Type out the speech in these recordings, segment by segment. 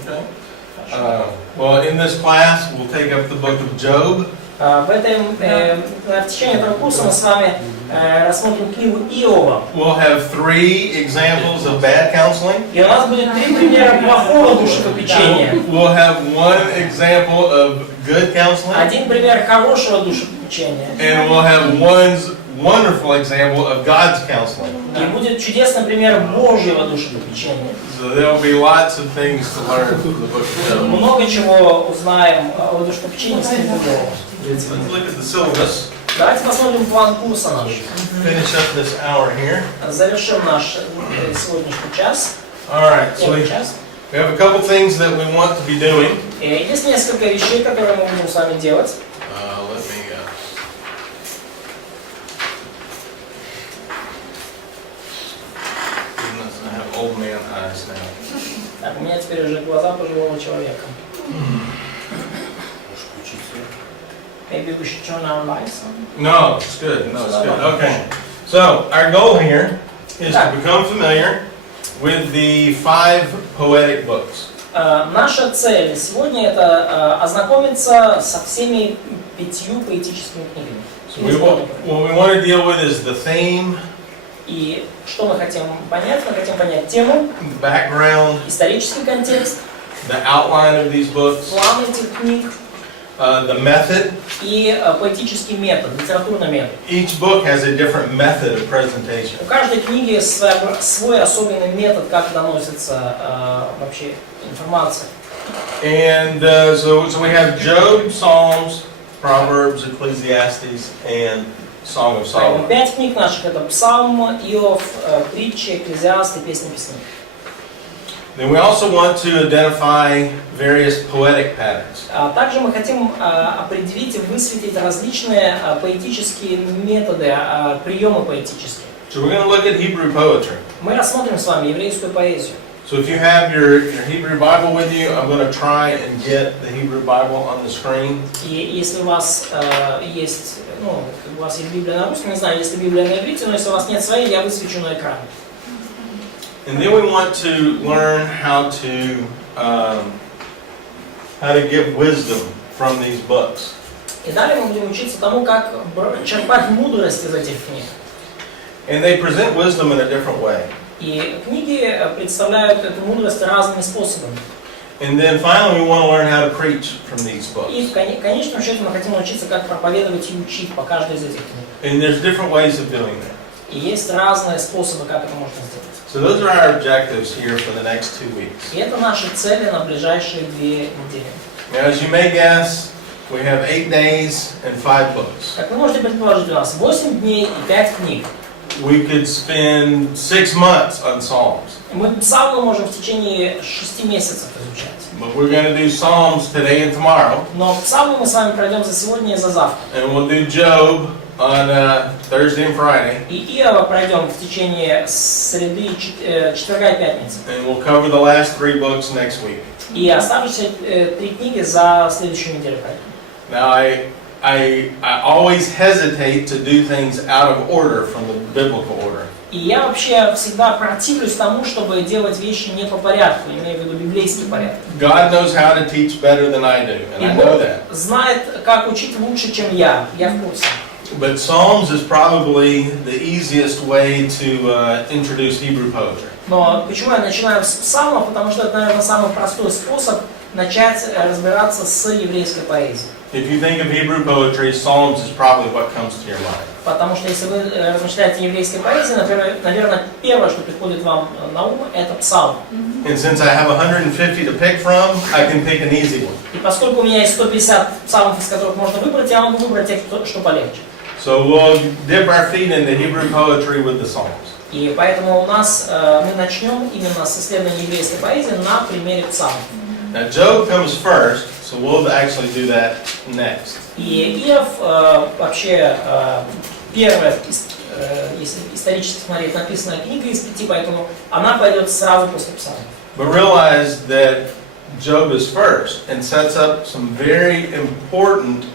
Okay. Well, in this class, we'll take up the book of Job. В течение этого курса мы с вами рассмотрим книгу Иова. We'll have 3 examples of bad counseling. И у нас будет 3 примера плохого душепопечения. We'll have 1 example of good counseling. 1 пример хорошего душепопечения. And we'll have 1 wonderful example of God's counseling. И будет чудесный пример Божьего душепопечения. So there'll be lots of things to learn from the book of Job. Много чего узнаем о душепопечении с книги Иова. Let's look at the syllabus. Давайте посмотрим план курса наш. Finish up this hour here. Завершим наш сегодняшний час. All right, so we have a couple things that we want to be doing. Есть несколько вещей, которые мы будем с вами делать. Old man eyes now. Так, у меня теперь уже глаза пожилого человека. Maybe we should turn our lights on. No, it's good. No, it's good. Okay. So our goal here is to become familiar with the 5 poetic books. Наша цель сегодня это ознакомиться со всеми 5 поэтическими книгами. So what we want to deal with is the theme. И что мы хотим понять? Мы хотим понять тему, background, исторический контекст, the outline of these books, план этих книг, the method. И поэтический метод, литературный метод. Each book has a different method of presentation. У каждой книги свой особенный метод, как доносится вообще информация. And so we have Job, Psalms, Proverbs, Ecclesiastes, and Song of Solomon. 5 книг наших это Псалм, Иов, Притчи, Экклезиаст и Песни песней. Then we also want to identify various poetic patterns. Также мы хотим определить и высветить различные поэтические методы, приемы поэтические. So we're going to look at Hebrew poetry. Мы рассмотрим с вами еврейскую поэзию. So if you have your Hebrew Bible with you, I'm going to try and get the Hebrew Bible on the screen. И если у вас есть, у вас есть Библия на русском, не знаю, если Библия на иврите, но если у вас нет своей, я высвечу на экране. And then we want to learn how to give wisdom from these books. И далее мы будем учиться тому, как черпать мудрость из этих книг. And they present wisdom in a different way. И книги представляют эту мудрость разными способами. And then finally we want to learn how to preach from these books. И в конечном счете мы хотим научиться, как проповедовать и учить по каждой из этих книг. And there's different ways of doing that. И есть разные способы, как это можно сделать. So those are our objectives here for the next 2 weeks. И это наши цели на ближайшие 2 недели. Now, as you may guess, we have 8 days and 5 books. Как вы можете предположить, у нас 8 дней и 5 книг. We could spend 6 months on Psalms. Мы псалмы можем в течение 6 месяцев изучать. But we're going to do Psalms today and tomorrow. Но псалмы мы с вами пройдем за сегодня и за завтра. And we'll do Job on Thursday and Friday. И Иова пройдем в течение среды, четверга и пятницы. And we'll cover the last 3 books next week. И оставшиеся 3 книги за следующую неделю пройдем. Now, I always hesitate to do things out of order from the biblical order. И я вообще всегда противлюсь тому, чтобы делать вещи не по порядку, имею в виду библейский порядок. God knows how to teach better than I do, and I know that. Знает, как учить лучше, чем я в курсе. But Psalms is probably the easiest way to introduce Hebrew poetry. Но почему я начинаю с псалмов? Потому что это, наверное, самый простой способ начать разбираться с еврейской поэзией. If you think of Hebrew poetry, Psalms is probably what comes to your mind. Потому что если вы размышляете о еврейской поэзии, наверное, первое, что приходит вам на ум, это псалм. And since I have 150 to pick from, I can pick an easy one. И поскольку у меня есть 150 псалмов, из которых можно выбрать, я могу выбрать тех, что полегче. So we'll dip our feet into Hebrew poetry with the Psalms. И поэтому у нас мы начнем именно с исследования еврейской поэзии на примере псалмов. Now Job comes first, so we'll actually do that next. И Иов вообще первая, если исторически смотреть, написанная книга из 5, поэтому она пойдет сразу после псалмов. But realize that Job is first and sets up some very important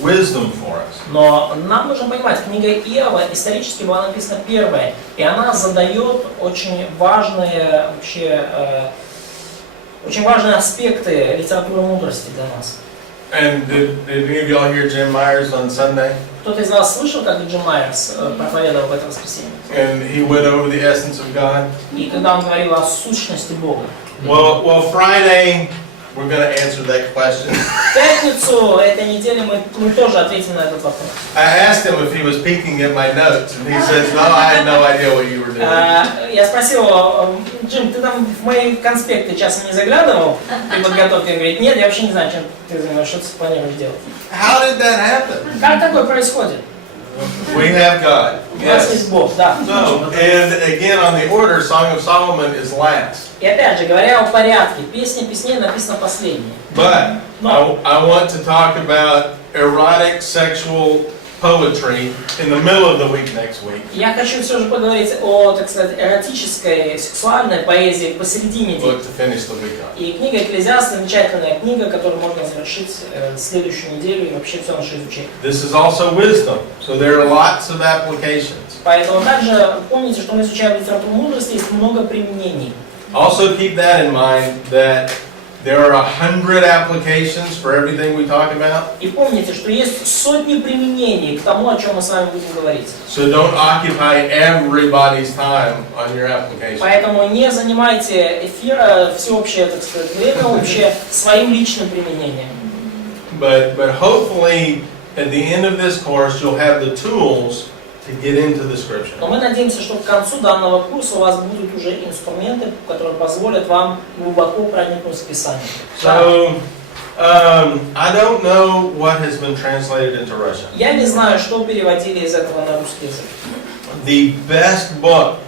wisdom for us. Но нам нужно понимать, книга Иова исторически была написана первая, и она задает очень важные вообще Очень важные аспекты литературы мудрости для нас. And did any of y'all hear Jim Myers on Sunday? Кто-то из вас слышал, как Джим Майерс проповедовал в это воскресенье? And he went over the essence of God. И когда он говорил о сущности Бога. Well, Friday we're going to answer that question. В пятницу этой недели мы тоже ответим на этот вопрос. I asked him if he was peeking at my notes, and he says, "No, I had no idea what you were doing." Я спросил его: Джим, ты там в мои конспекты часом не заглядывал при подготовке? Он говорит: нет, я вообще не знаю, чем ты занимаешься, что ты планируешь делать. How did that happen? Как такое происходит? We have God. У нас Yes. есть Бог, да. So, and again on the order, Song of Solomon is last. И опять же, говоря о порядке, песня песней написана последней. But I want to talk about erotic sexual poetry in the middle of the week next week. Я хочу все же поговорить о, так сказать, эротической, сексуальной поэзии посередине недели. Book to finish the week on. И книга «Экклезиаст» замечательная книга, которую можно завершить следующую неделю и вообще все наше изучение. This is also wisdom, so there are lots of applications. Поэтому также помните, что мы изучаем литературу мудрости, есть много применений. Also keep that in mind that there are 100 applications for everything we talk about. И помните, что есть сотни применений к тому, о чем мы с вами будем говорить. So don't occupy everybody's time on your application. Поэтому не занимайте эфир, всеобщее, так сказать, время общее своим личным применением. But hopefully at the end of this course you'll have the tools to get into the scripture. Но мы надеемся, что к концу данного курса у вас будут уже инструменты, которые позволят вам глубоко проникнуть в Писание. So I don't know what has been translated into Russian. Я не знаю, что переводили из этого на русский язык. The best book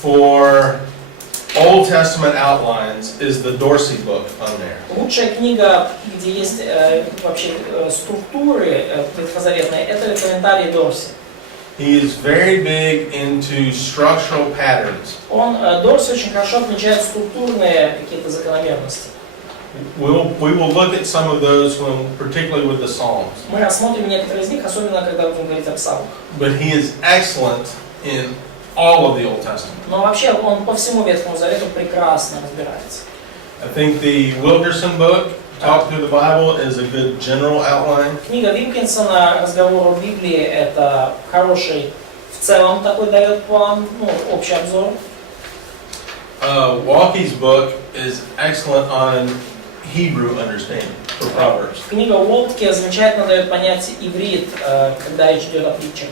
for Old Testament outlines is the Dorsey book on there. Лучшая книга, где есть вообще структуры ветхозаветные, это комментарий Дорси. He is very big into structural patterns. Дорси очень хорошо отмечает структурные какие-то закономерности. We will look at some of those particularly with the Psalms. Мы рассмотрим некоторые из них, особенно когда будем говорить о псалмах. But he is excellent in all of the Old Testament. Но вообще он по всему Ветхому Завету прекрасно разбирается. I think the Wilkerson book, Talk Through the Bible, is a good general outline. Книга Вилкинсона «Разговор о Библии» — это хороший, в целом такой дает план, общий обзор. Walkie's book is excellent on Hebrew understanding for Proverbs. Книга Уолтке замечательно дает понять иврит, когда речь идет о притчах.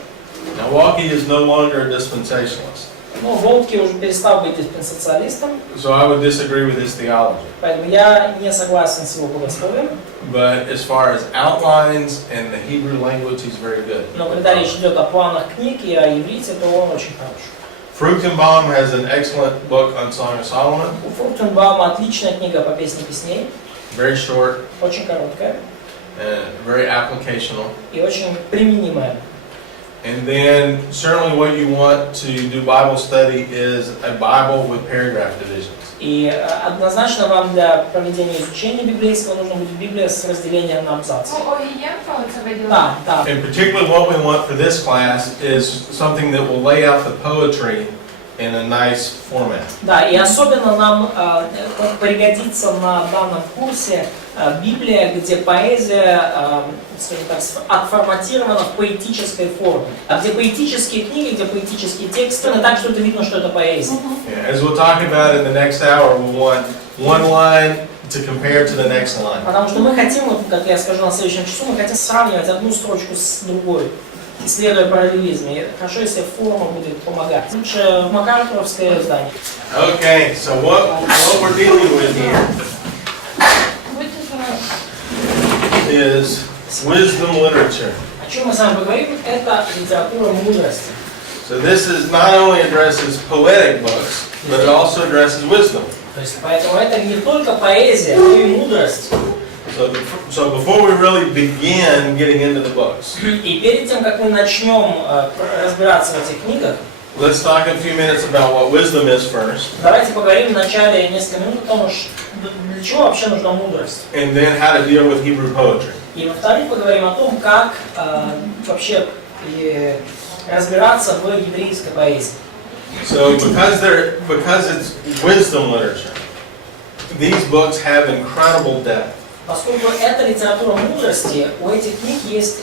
Now Walkie is no longer a dispensationalist. Уолтке уже перестал быть диспенсациалистом, So I would disagree with his theology. поэтому я не согласен с его богословием. But as far as outlines and the Hebrew language, he's very good. Но когда речь идет о планах книг и о иврите, то он очень хорош. Fruchtenbaum has an excellent book on Song of Solomon. У Фуртенбаума отличная книга по песне песней, Very short очень короткая and very applicational. и очень применимая. And then certainly what you want to do Bible study is a Bible with paragraph divisions. И однозначно вам для проведения изучения библейского нужно будет Библия с разделением на абзацы. Да, да. And particularly what we want for this class is something that will lay out the poetry in a nice format. Да, и особенно нам пригодится на данном курсе Библия, где поэзия, скажем так, отформатирована в поэтической форме. А где поэтические книги, где поэтические тексты, так что это видно, что это поэзия. Yeah, as we'll talk about in the next hour, we want one line to compare to the next line. Потому что мы хотим, вот, как я скажу на следующем часу, мы хотим сравнивать одну строчку с другой, исследуя параллелизм. И хорошо, если форма будет помогать. Лучше макартуровское издание. Okay, so what we're dealing with here is wisdom literature. О чем мы с вами поговорим, это литература мудрости. So this is not only addresses poetic books, but it also addresses wisdom. То есть, поэтому это не только поэзия, но и мудрость. So before we really begin getting into the books, И перед тем, как мы начнем разбираться в этих книгах, let's talk a few minutes about what wisdom is first, давайте поговорим в начале несколько минут о том, для чего вообще нужна мудрость. and then how to deal with Hebrew poetry. И во-вторых, поговорим о том, как вообще разбираться в еврейской поэзии. So because it's wisdom literature, these books have incredible depth. Поскольку это литература мудрости, у этих книг есть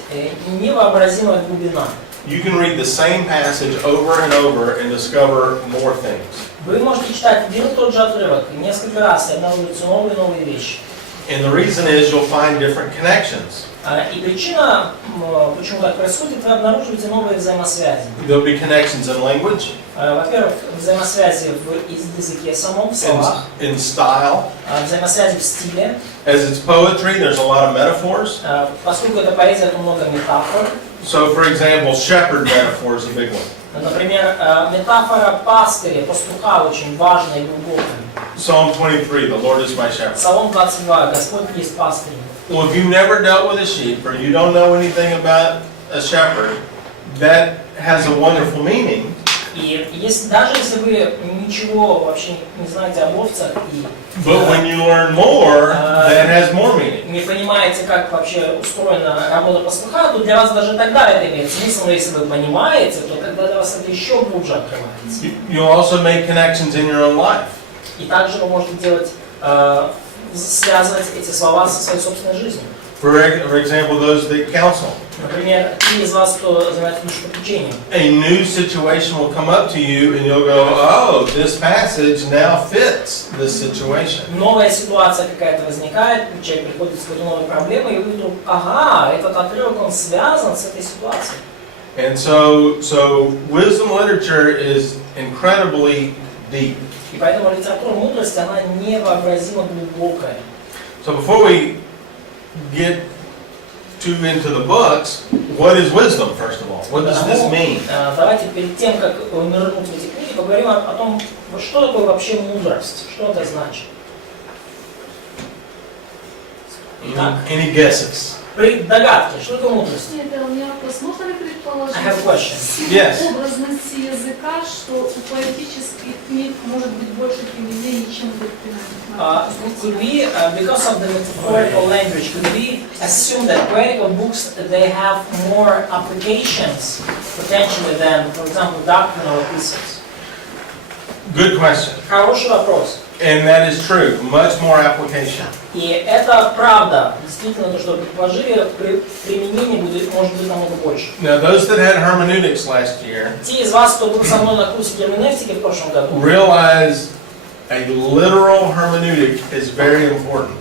невообразимая глубина. You can read the same passage over and over and discover more things. Вы можете читать один и тот же отрывок несколько раз и обнаружить новые и новые вещи. And the reason is you'll find different connections. И причина, почему так происходит, вы обнаруживаете новые взаимосвязи. There'll be connections in language, Во-первых, взаимосвязи в языке самом, в словах, in style. взаимосвязи в стиле. As it's poetry, there's a lot of metaphors. Поскольку это поэзия, то много метафор. So, for example, shepherd metaphor is a big one. Например, метафора пастыря, пастуха очень важная и глубокая. Psalm 23, the Lord is my shepherd. Псалом 22, Господь есть пастырь. Well, if you've never dealt with a sheep or you don't know anything about a shepherd, that has a wonderful meaning. И даже если вы ничего вообще не знаете об овцах и But when you learn more, that has more meaning. не понимаете, как вообще устроена работа пастуха, то для вас даже тогда это имеет смысл, но если вы понимаете, то тогда для вас это еще глубже открывается. You'll also make connections in your own life. И также вы можете делать, связывать эти слова со своей собственной жизнью. For example, those that counsel. Например, те из вас, кто занимается душепопечением. A new situation will come up to you and you'll go, oh, this passage now fits this situation. Новая ситуация какая-то возникает, человек приходит с какой-то новой проблемой, и вы вдруг, ага, этот отрывок, он связан с этой ситуацией. And so wisdom literature is incredibly deep. И поэтому литература мудрости, она невообразимо глубокая. So before we get too into the books, what is wisdom, first of all? What does this mean? Давайте перед тем, как нырнуть в эти книги, поговорим о том, что такое вообще мудрость, что это значит. Any guesses? Догадки, что такое мудрость? Нет, у меня вопрос. Можно ли предположить, I have a question. Yes. образности языка, что у поэтических книг может быть больше применений, чем у доктринальных? Could we, because of the metaphorical language, could we assume that poetical books, they have more applications potentially than, for example, doctrinal epistles? Good question. Хороший вопрос. And that is true. Much more application. И это правда. Действительно, то, что вы предположили, применение может быть намного больше. Now, those that had hermeneutics last year Те из вас, кто был со мной на курсе герменевтики в прошлом году, realize a literal hermeneutic is very important.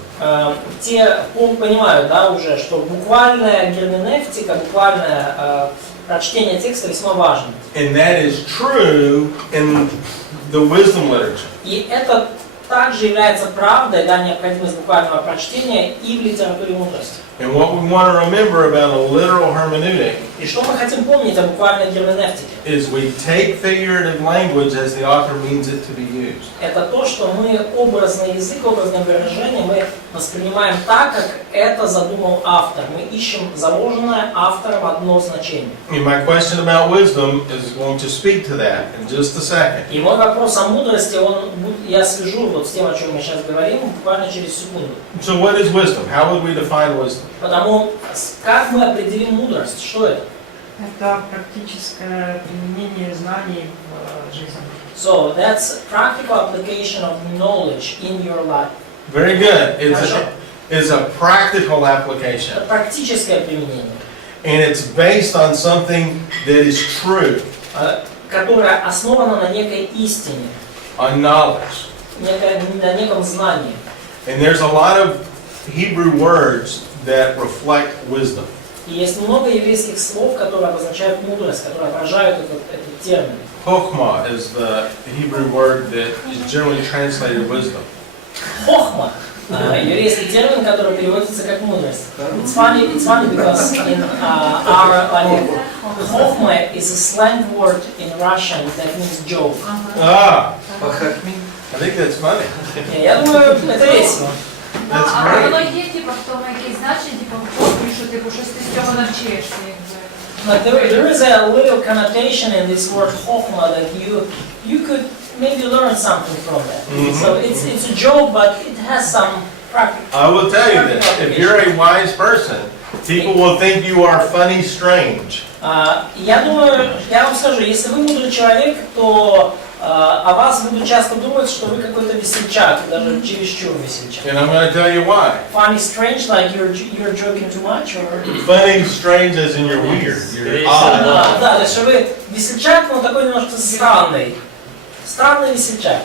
те понимают, да, уже, что буквальная герменевтика, буквальное прочтение текста весьма важно. And that is true in the wisdom literature. И это также является правдой, да, необходимость буквального прочтения и в литературе мудрости. And what we want to remember about a literal hermeneutic И что мы хотим помнить о буквальной герменевтике? is we take figurative language as the author means it to be used. Это то, что мы образный язык, образное выражение мы воспринимаем так, как это задумал автор. Мы ищем заложенное автором одно значение. And my question about wisdom is going to speak to that in just a second. И мой вопрос о мудрости, я свяжу вот с тем, о чем мы сейчас говорим, буквально через секунду. So what is wisdom? How would we define wisdom? Потому как мы определим мудрость? Что это? Это практическое применение знаний в жизни. So that's practical application of knowledge in your life. Very good. Хорошо. It's a practical application. Это практическое применение, And it's based on something that is true, которое основано на некой истине, on knowledge. на неком знании. And there's a lot of Hebrew words that reflect wisdom. И есть много еврейских слов, которые обозначают мудрость, которые отражают этот термин. Chokhmah is the Hebrew word that is generally translated wisdom. Хохма, еврейский термин, который переводится как мудрость. It's funny because in our language, хохма is a slang word in Russian that means joke. Ah, I think that's funny. Я думаю, это весело. That's А great. воно є, типу, в тому якесь значення, типу, в копі, що, типу, щось ти з цього навчишся, якби. But there is a little connotation in this word chokmah that you could maybe learn something from that. So it's a joke, but it has some practical. I will tell you this, if you're a wise person, people will think you are funny strange. Я думаю, я вам скажу, если вы мудрый человек, то о вас будут часто думать, что вы какой-то весельчак, даже чересчур весельчак. And I'm going to tell you why. Funny, strange, like you're joking too much, or... Funny, strange as in you're weird. You're odd. Да, то есть вы весельчак, но такой немножко странный. Странный весельчак.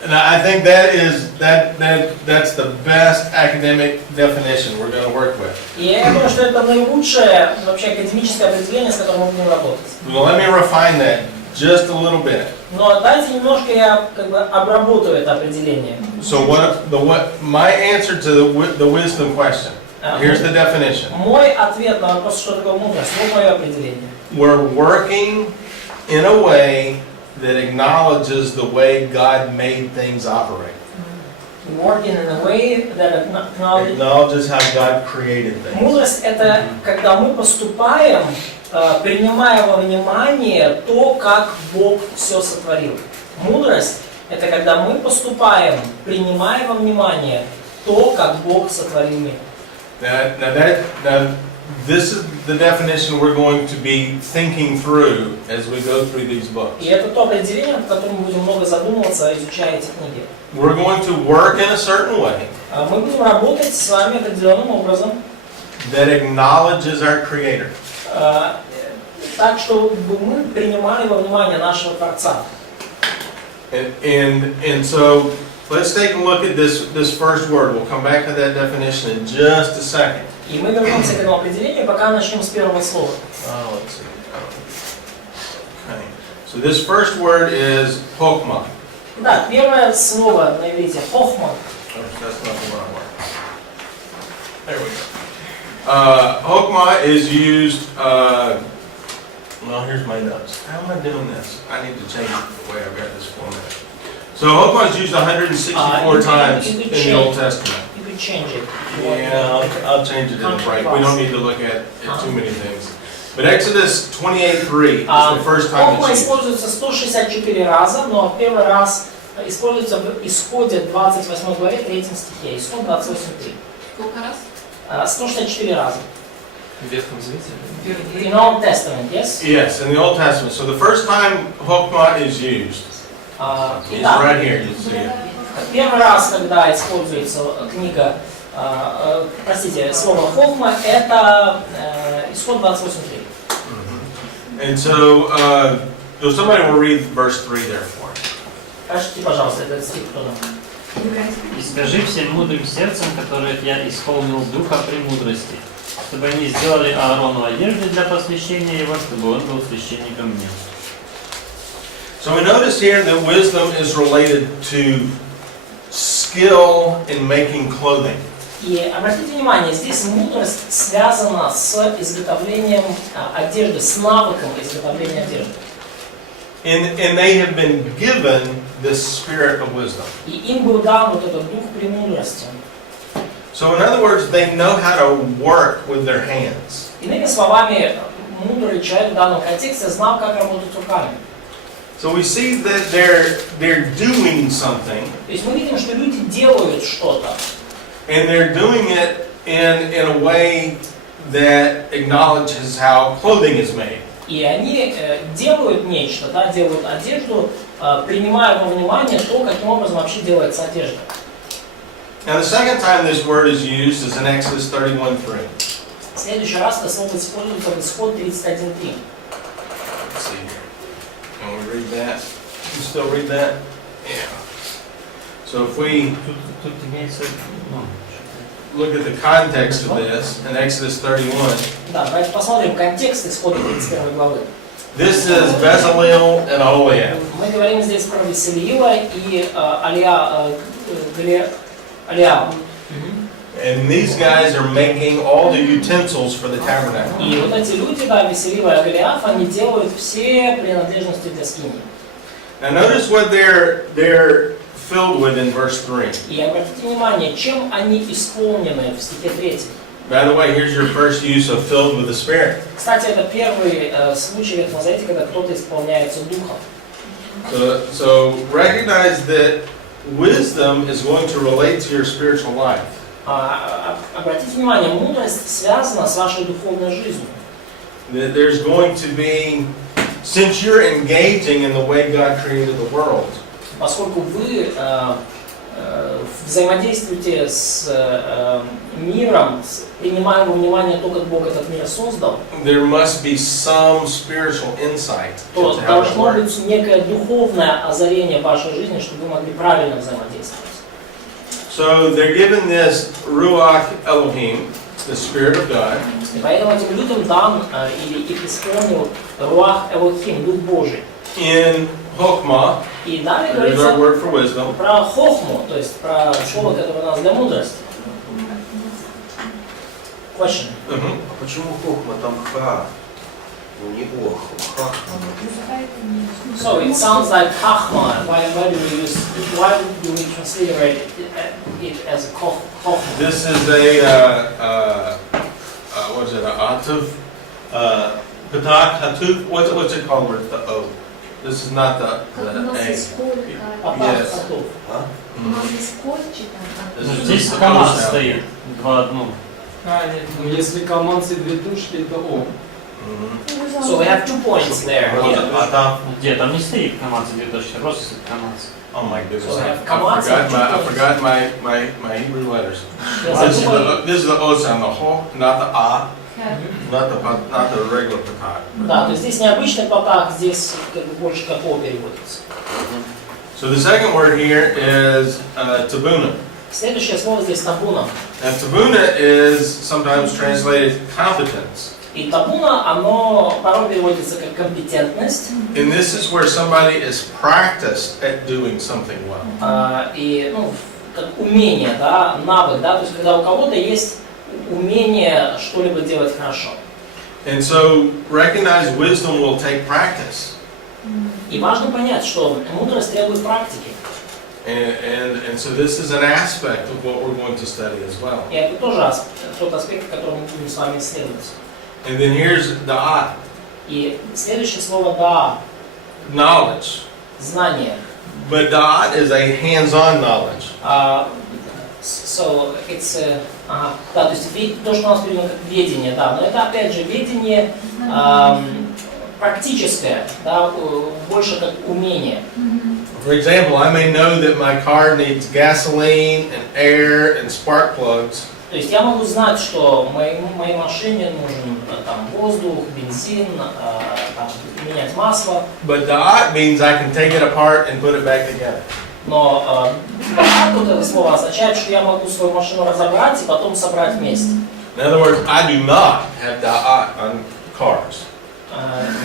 And I think that's the best academic definition we're going to work with. И я думаю, что это наилучшее вообще академическое определение, с которым мы будем работать. Well, let me refine that just a little bit. Но дайте немножко я как бы обработаю это определение. So my answer to the wisdom question. Here's the definition. Мой ответ на вопрос, что такое мудрость, вот мое определение. We're working in a way that acknowledges the way God made things operate. Working in a way that Acknowledges how God created things. Мудрость — это когда мы поступаем, принимая во внимание то, как Бог все сотворил. Мудрость — это когда мы поступаем, принимая во внимание то, как Бог сотворил мир. Now this is the definition we're going to be thinking through as we go through these books. И это то определение, над которым мы будем много задумываться, изучая эти книги. We're going to work in a certain way Мы будем работать с вами определенным образом, that acknowledges our Creator. так, чтобы мы принимали во внимание нашего Творца. And so let's take a look at this first word. We'll come back to that definition in just a second. И мы вернемся к этому определению, пока начнем с первого слова. Let's see. Okay. So this first word is hokmah. Да, первое слово на иврите хохма. That's not the wrong word. There we go. Hokmah is used. Well, here's my notes. How am I doing this? I need to change the way I've got this formatted. So hokmah is used 164 times in the Old Testament. You can change it. Yeah, I'll change it in the break. We don't need to look at too many things. But Exodus 28:3 is the first time Хохма it's used. используется 164 раза, но первый раз используется в Исходе 28 главе 3 стихе. Исход 28:3. Сколько раз? 164 раза. В Ветхом Завете? In Old Testament, yes? Yes, in the Old Testament. So the first time hokmah is used is Итак, right here. You see it. первый раз, когда используется книга, простите, слово хохма, это Исход 28:3. And so somebody will read verse 3 there for us. Скажите, пожалуйста, этот стих кто там? «И скажи всем мудрым сердцем, которых я исполнил духа премудрости, чтобы они сделали Аарону одежды для посвящения его, чтобы он был священником мне». So we notice here that wisdom is related to skill in making clothing. И обратите внимание, здесь мудрость связана с изготовлением одежды, с навыком изготовления одежды. And they have been given this spirit of wisdom. И им был дан вот этот дух премудрости. So in other words, they know how to work with their hands. Иными словами, мудрый человек в данном контексте знал, как работать руками. So we see that they're doing something, То есть мы видим, что люди делают что-то. and they're doing it in a way that acknowledges how clothing is made. И они делают нечто, да, делают одежду, принимая во внимание то, каким образом вообще делается одежда. Now the second time this word is used is in Exodus 31:3. В следующий раз это слово используется в Исход 31:3. Let's see here. Can we read that? You still read that? Yeah. So if we Тут имеется, look at the context of this in Exodus 31, Да, давайте посмотрим контекст Исхода 31 главы. this is Bezalel and Oholiab. Мы говорим здесь про Веселиила и Алиава. And these guys are making all the utensils for the tabernacle. И вот эти люди, да, Веселиила и Голиаф, они делают все принадлежности для скинии. Now notice what they're filled with in verse 3. И обратите внимание, чем они исполнены в стихе 3. By the way, here's your first use of filled with the Spirit. Кстати, это первый случай в Ветхом Завете, когда кто-то исполняется Духом. So recognize that wisdom is going to relate to your spiritual life. Обратите внимание, мудрость связана с вашей духовной жизнью. That there's going to be since you're engaging in the way God created the world, Поскольку вы взаимодействуете с миром, принимая во внимание то, как Бог этот мир создал, there must be some spiritual insight то into how that должно works. быть некое духовное озарение в вашей жизни, чтобы вы могли правильно взаимодействовать. So they're given this Ruach Elohim, the Spirit of God, И поэтому этим людям дан или их исполнил Руах Элохим, Дух Божий. in Chokmah, И далее there's our говорится word for wisdom, про хохму, то есть про слово, которое у нас для мудрости. Question. А почему хохма там ха, ну не ох, хахма? So it sounds like chachma. Why do we transliterate it as a chachma? This is a, what is it, a atuf? Patak, hatuf, what's it called with the O? This is not the A. Yes. А? This Ну, is здесь the O команд sound. стоит, два одну. Ну, если команды две тушки, это О. Mhm. So we have 2 points there. What is it, ataf? Где? Там не стоит команд, две точки, просто команд. Oh my goodness, So we have I commands and forgot my Hebrew letters. Yes, This is the O sound, the ho, not the A, not the regular patak. Да, то есть здесь необычный потах, здесь как бы больше как О переводится. So the second word here is tabuna. Следующее слово здесь табуна. And tabuna is sometimes translated competence. И табуна, оно порой переводится как компетентность. And this is where somebody is practiced at doing something well. И ну, как умение, да, навык, да, то есть когда у кого-то есть умение что-либо делать хорошо. And so recognize wisdom will take practice. И важно понять, что мудрость требует практики. And so this is an aspect of what we're going to study as well. И это тоже тот аспект, который мы будем с вами исследовать. And then here's da'at, И следующее слово «да» knowledge. – знание. But da'at is a hands-on knowledge. So it's да, то есть то, что у нас переведено как ведение, да, но это опять же ведение практическое, да, больше как умение. For example, I may know that my car needs gasoline and air and spark plugs. То есть я могу знать, что моей машине нужен там воздух, бензин, там, менять масло. But da'at means I can take it apart and put it back together. Но вот это слово означает, что я могу свою машину разобрать и потом собрать вместе. In other words, I do not have da'at on cars.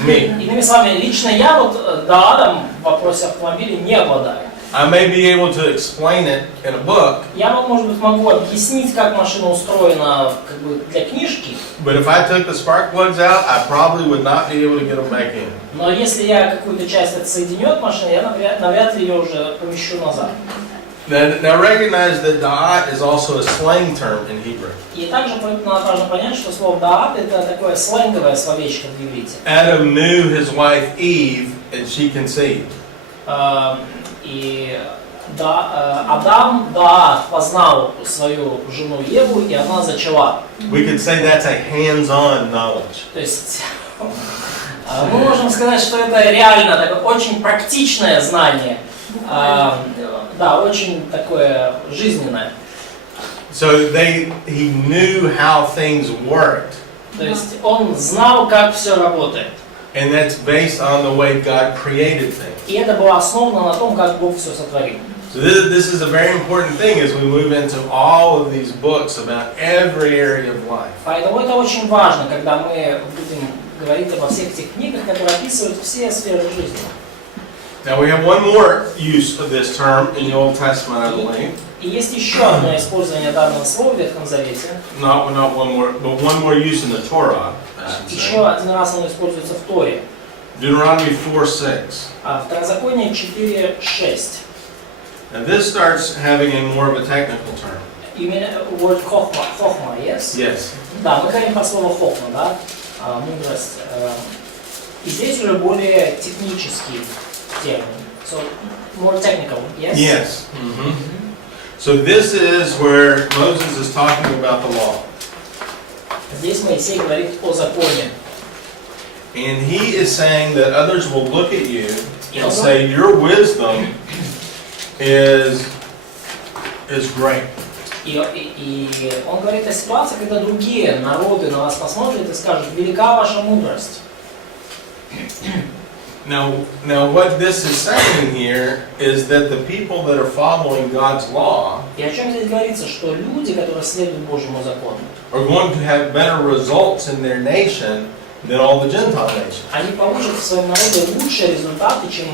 Me. Иными словами, лично я вот даадом в вопросе автомобиля не обладаю. I may be able to explain it in a book, Я вам, может быть, могу объяснить, как машина устроена как бы для книжки, but if I took the spark plugs out, I probably would not be able to get them back in. но если я какую-то часть отсоединю от машины, я навряд ли ее уже помещу назад. Now recognize that da'at is also a slang term in Hebrew. И также важно понять, что слово «даат» — это такое сленговое словечко в иврите. Adam knew his wife Eve, and she conceived. И Адам, даат, познал свою жену Еву, и она зачала. We could say that's a hands-on knowledge. То есть мы можем сказать, что это реально такое очень практичное знание, да, очень такое жизненное. So he knew how things worked, То есть он знал, как все работает. and that's based on the way God created things. И это было основано на том, как Бог все сотворил. So this is a very important thing as we move into all of these books about every area of life. Поэтому это очень важно, когда мы будем говорить обо всех этих книгах, которые описывают все сферы жизни. Now we have one more use of this term in the Old Testament, I believe. И есть еще одно использование данного слова в Ветхом Завете. Not one more, but one more use in the Torah. I should say. Еще один раз оно используется в Торе. Deuteronomy 4:6. Второзаконие 4:6. Now this starts having a more of a technical term. Именно word хохма, yes? Yes. Да, мы говорим про слово хохма, да? Мудрость. И здесь уже более технический термин. So, more technical, yes? Yes. Mm-hmm. So this is where Moses is talking about the law. Здесь Моисей говорит о законе. And he is saying that others will look at you И and он, say your wisdom is great. и он говорит о ситуации, когда другие народы на вас посмотрят и скажут: велика ваша мудрость. Now what this is saying here is that the people that are following God's law И о чем здесь говорится? Что люди, которые следуют Божьему закону, are going to have better results in their nation than all the Gentile nations. они получат в своем народе лучшие результаты, чем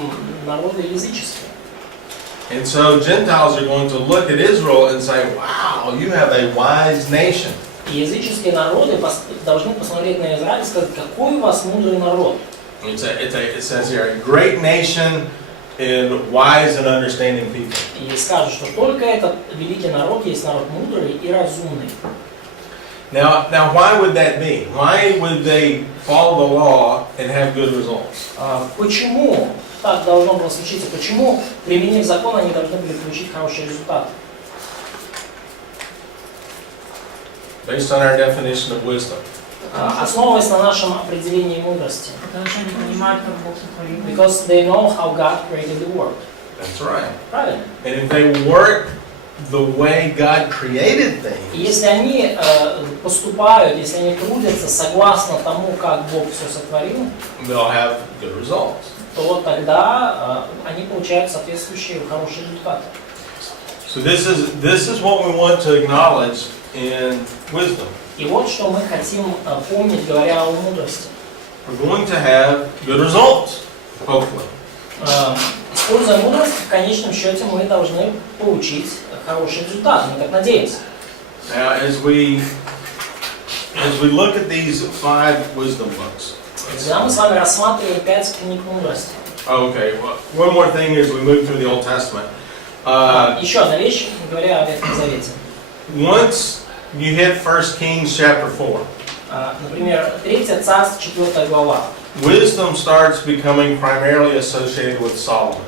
народы языческие. And so Gentiles are going to look at Israel and say, wow, you have a wise nation. И языческие народы должны посмотреть на Израиль и сказать: какой у вас мудрый народ. It says here, a great nation and wise and understanding people. И скажут, что только этот великий народ есть народ мудрый и разумный. Now why would that be? Why would they follow the law and have good results? Почему так должно было случиться? Почему, применив закон, они должны были получить хорошие результаты? Based on our definition of wisdom. Основываясь на нашем определении мудрости. Потому что они понимают, как Бог сотворил. Because they know how God created the world. That's right. Правильно? And if they work the way God created things, И если они поступают, если они трудятся согласно тому, как Бог все сотворил, they'll have good results. то вот тогда они получают соответствующие хорошие результаты. So this is what we want to acknowledge in wisdom. И вот что мы хотим помнить, говоря о мудрости. We're going to have good results, hopefully. Используя мудрость, в конечном счете мы должны получить хороший результат. Мы так надеемся. Now, as we look at these 5 wisdom books. Когда мы с вами рассматриваем 5 книг мудрости. Okay, well, one more thing as we move through the Old Testament. Еще одна вещь, говоря о Ветхом Завете. Once you hit 1 Kings chapter 4, Например, 3 Царств, 4 глава. wisdom starts becoming primarily associated with Solomon.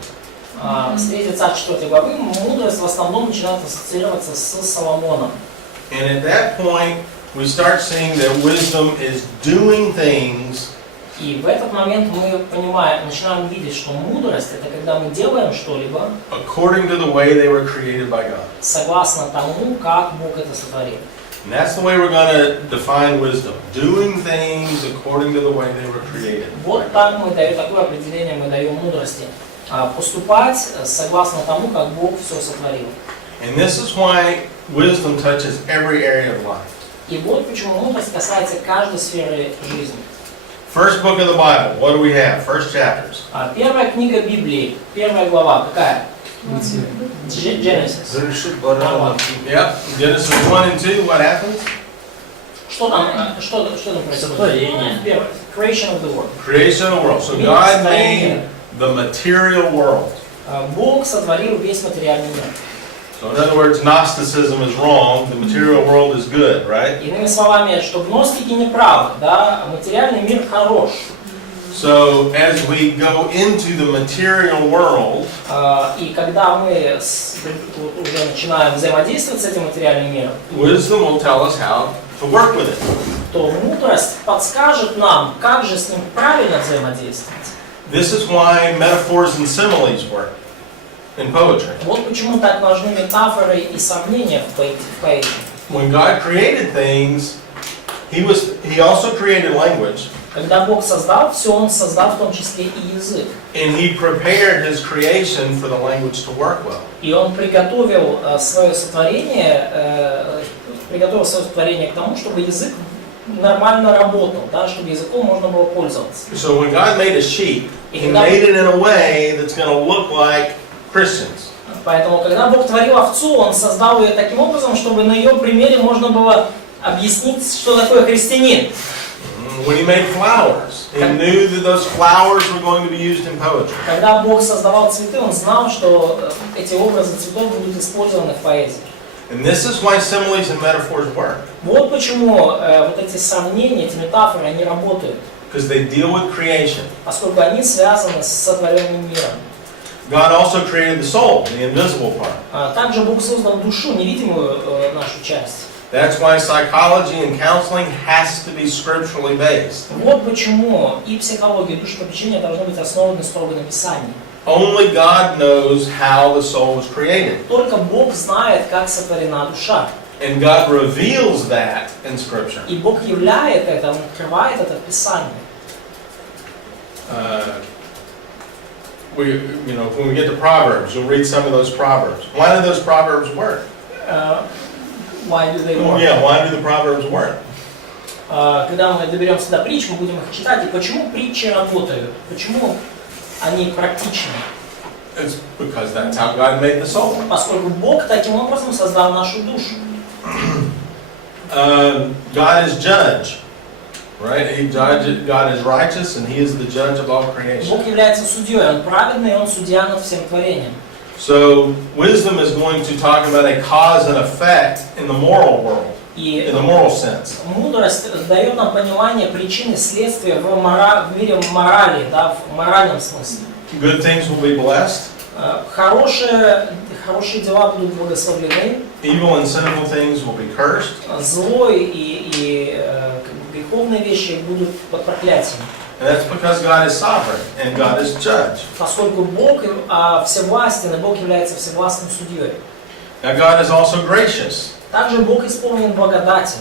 С 3 Царств, 4 главы мудрость в основном начинает ассоциироваться с Соломоном. And at that point, we start seeing that wisdom is doing things И в этот момент мы понимаем, начинаем видеть, что мудрость — это когда мы делаем что-либо according to the way they were created by God. согласно тому, как Бог это сотворил. And that's the way we're going to define wisdom. Doing things according to the way they were created. Вот так мы даем, такое определение мы даем мудрости. Поступать согласно тому, как Бог все сотворил. And this is why wisdom touches every area of life. И вот почему мудрость касается каждой сферы жизни. First book of the Bible, what do we have? First chapters. Первая книга Библии, первая глава, какая? Genesis. Разрешит барана. Yep. Genesis 1 and 2, what happens? Что там происходит? Сотворение. Первое. Creation of the world. Creation of the world. So God made the material world. Бог сотворил весь материальный мир. So in other words, Gnosticism is wrong, the material world is good, right? Иными словами, что гностики не правы, да, материальный мир хорош. So as we go into the material world, И когда мы уже начинаем взаимодействовать с этим материальным миром, wisdom will tell us how to work with it. то мудрость подскажет нам, как же с ним правильно взаимодействовать. This is why metaphors and similes work in poetry. Вот почему так важны метафоры и сравнения в поэзии. When God created things, He also created language, Когда Бог создал все, Он создал в том числе и язык. and He prepared His creation for the language to work well. И Он приготовил свое сотворение к тому, чтобы язык нормально работал, да, чтобы языком можно было пользоваться. So when God made a sheep, He made it in a way that's going to look like Christians. Поэтому, когда Бог творил овцу, Он создал ее таким образом, чтобы на ее примере можно было объяснить, что такое христианин. When He made flowers, He knew that those flowers were going to be used in poetry. Когда Бог создавал цветы, Он знал, что эти образы цветов будут использованы в поэзии. And this is why similes and metaphors work, Вот почему вот эти сравнения, эти метафоры, они работают, because they deal with creation. поскольку они связаны с сотворенным миром. God also created the soul, the invisible part. Также Бог создал душу, невидимую нашу часть. That's why psychology and counseling has to be scripturally based. Вот почему и психология, и душепопечение должны быть основаны строго на Писании. Only God knows how the soul was created. Только Бог знает, как сотворена душа. And God reveals that in Scripture. И Бог являет это, Он открывает это в Писании. When we get to Proverbs, you'll read some of those Proverbs. Why do those Proverbs work? Why do they work? Yeah, why do the Proverbs work? Когда мы доберемся до притч, мы будем их читать. И почему притчи работают? Почему они практичны? It's because that's how God made the soul. Поскольку Бог таким образом создал нашу душу. God is judge, right? God is righteous, and He is the judge of all creation. Бог является судьей, Он праведный, Он судья над всем творением. So wisdom is going to talk about a cause and effect in the moral world, И in the moral sense. мудрость дает нам понимание причины, следствия в мире морали, да, в моральном смысле. Good things will be blessed. Хорошие дела будут благословлены. Evil and sinful things will be cursed. Зло и греховные вещи будут под проклятием. And that's because God is sovereign and God is judge. Поскольку Бог всевластен, и Бог является всевластным судьей. Now God is also gracious. Также Бог исполнен благодати.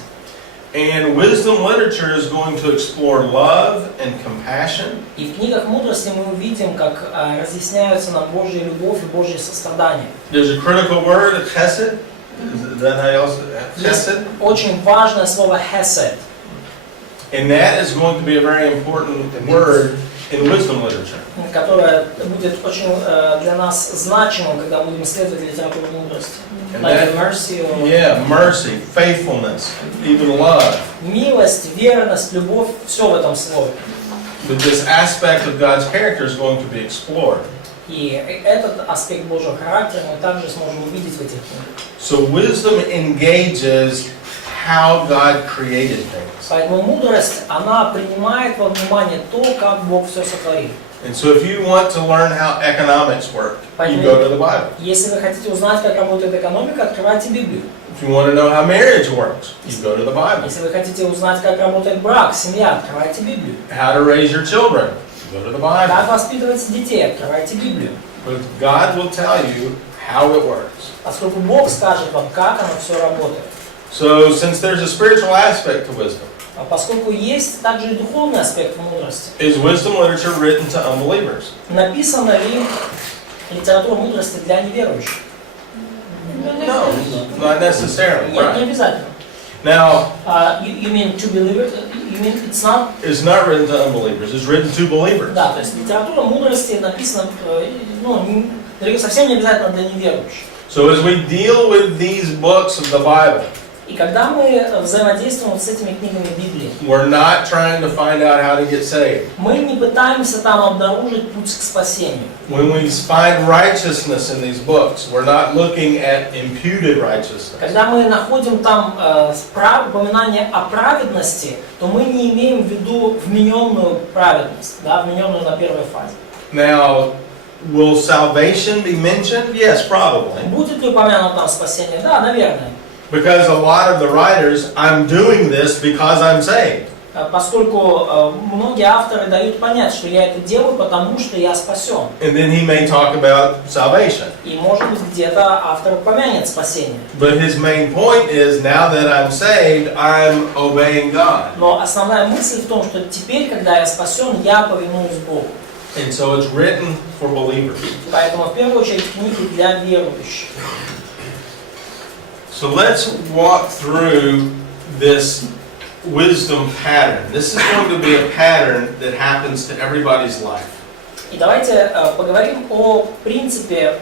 And wisdom literature is going to explore love and compassion. И в книгах мудрости мы увидим, как разъясняются нам Божья любовь и Божье сострадание. There's a critical word, chesed. Is that how you also Есть chesed? очень важное слово «хесед». And that is going to be a very important word in wisdom literature. Которое будет очень для нас значимым, когда будем исследовать литературу мудрости. And Like that- mercy, or Yeah, mercy, faithfulness, even love. милость, верность, любовь, все в этом слове. But this aspect of God's character is going to be explored. И этот аспект Божьего характера мы также сможем увидеть в этих книгах. So wisdom engages how God created things. Поэтому мудрость, она принимает во внимание то, как Бог все сотворил. And so if you want to learn how economics work, you go to the Bible. Если вы хотите узнать, как работает экономика, открывайте Библию. If you want to know how marriage works, you go to the Bible. Если вы хотите узнать, как работает брак, семья, открывайте Библию. How to raise your children, you go to the Bible. Как воспитывать детей, открывайте Библию. But God will tell you how it works. Поскольку Бог скажет вам, как оно все работает. So since there's a spiritual aspect to wisdom, Поскольку есть также и духовный аспект в мудрости. is wisdom literature written to unbelievers? Написана ли литература мудрости для неверующих? No, not necessarily. Нет, не Right. обязательно. Now, You mean to believers? You mean it's not? it's not written to unbelievers. It's written to believers. Да, то есть литература мудрости написана, совсем не обязательно для неверующих. So as we deal with these books of the Bible, И когда мы взаимодействуем с этими книгами Библии, we're not trying to find out how to get saved. мы не пытаемся там обнаружить путь к спасению. When we find righteousness in these books, we're not looking at imputed righteousness. Когда мы находим там упоминание о праведности, то мы не имеем в виду вмененную праведность, да, вмененную на первой фазе. Now, will salvation be mentioned? Yes, probably. Будет ли упомянуто там спасение? Да, наверное. Because a lot of the writers, I'm doing this because I'm saved. Поскольку многие авторы дают понять, что я это делаю, потому что я спасен. And then he may talk about salvation. И может быть где-то автор упомянет спасение. But his main point is, now that I'm saved, I'm obeying God. Но основная мысль в том, что теперь, когда я спасен, я повинуюсь Богу. And so it's written for believers. Поэтому в первую очередь книги для верующих. So let's walk through this wisdom pattern. This is going to be a pattern that happens to everybody's life. И давайте поговорим о принципе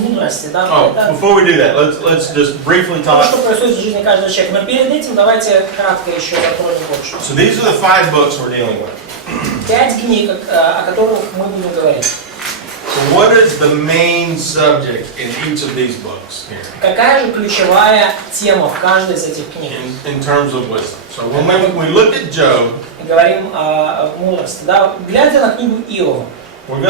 мудрости. Да? Oh, Это before we do that, let's just briefly то, talk. что происходит в жизни каждого человека. Но перед этим давайте кратко еще затронем вот что. So these are the 5 books we're dealing with. 5 книг, о которых мы будем говорить. So what is the main subject in each of these books here? Какая же ключевая тема в каждой из этих книг? In terms of wisdom. So when we look at Job, Говорим о мудрости. Да? Глядя на книгу Иова, we're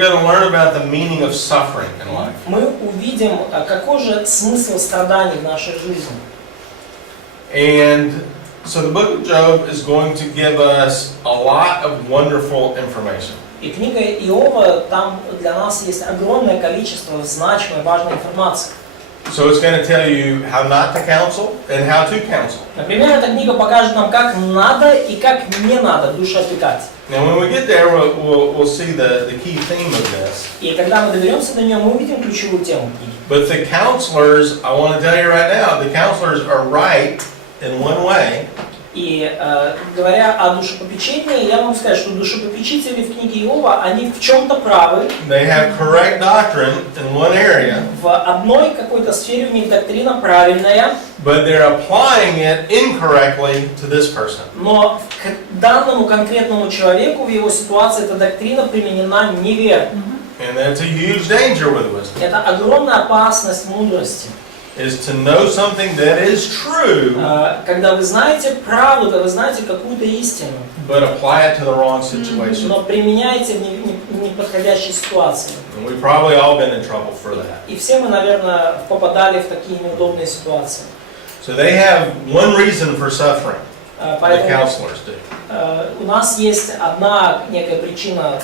gonna learn about the meaning of suffering in life. мы увидим, какой же смысл страданий в нашей жизни. And so the book of Job is going to give us a lot of wonderful information. И книга Иова, там для нас есть огромное количество значимой, важной информации. So it's going to tell you how not to counsel and how to counsel. Например, эта книга покажет нам, как надо и как не надо душеопекать. Now when we get there, we'll see the key theme of this. И когда мы доберемся до нее, мы увидим ключевую тему книги. But the counselors, I want to tell you right now, the counselors are right in one way. И говоря о душепопечении, я могу сказать, что душепопечители в книге Иова, они в чем-то правы. They have correct doctrine in one area. В одной какой-то сфере у них доктрина правильная. But they're applying it incorrectly to this person. Но к данному конкретному человеку в его ситуации эта доктрина применена неверно. And that's a huge danger with wisdom. Это огромная опасность мудрости. Is to know something that is true, Когда вы знаете правду, когда вы знаете какую-то истину, but apply it to the wrong situation. но применяете в неподходящей ситуации. And we've probably all been in trouble for that. И все мы, наверное, попадали в такие неудобные ситуации. So they have one reason for suffering. The Поэтому counselors do. у нас есть одна некая причина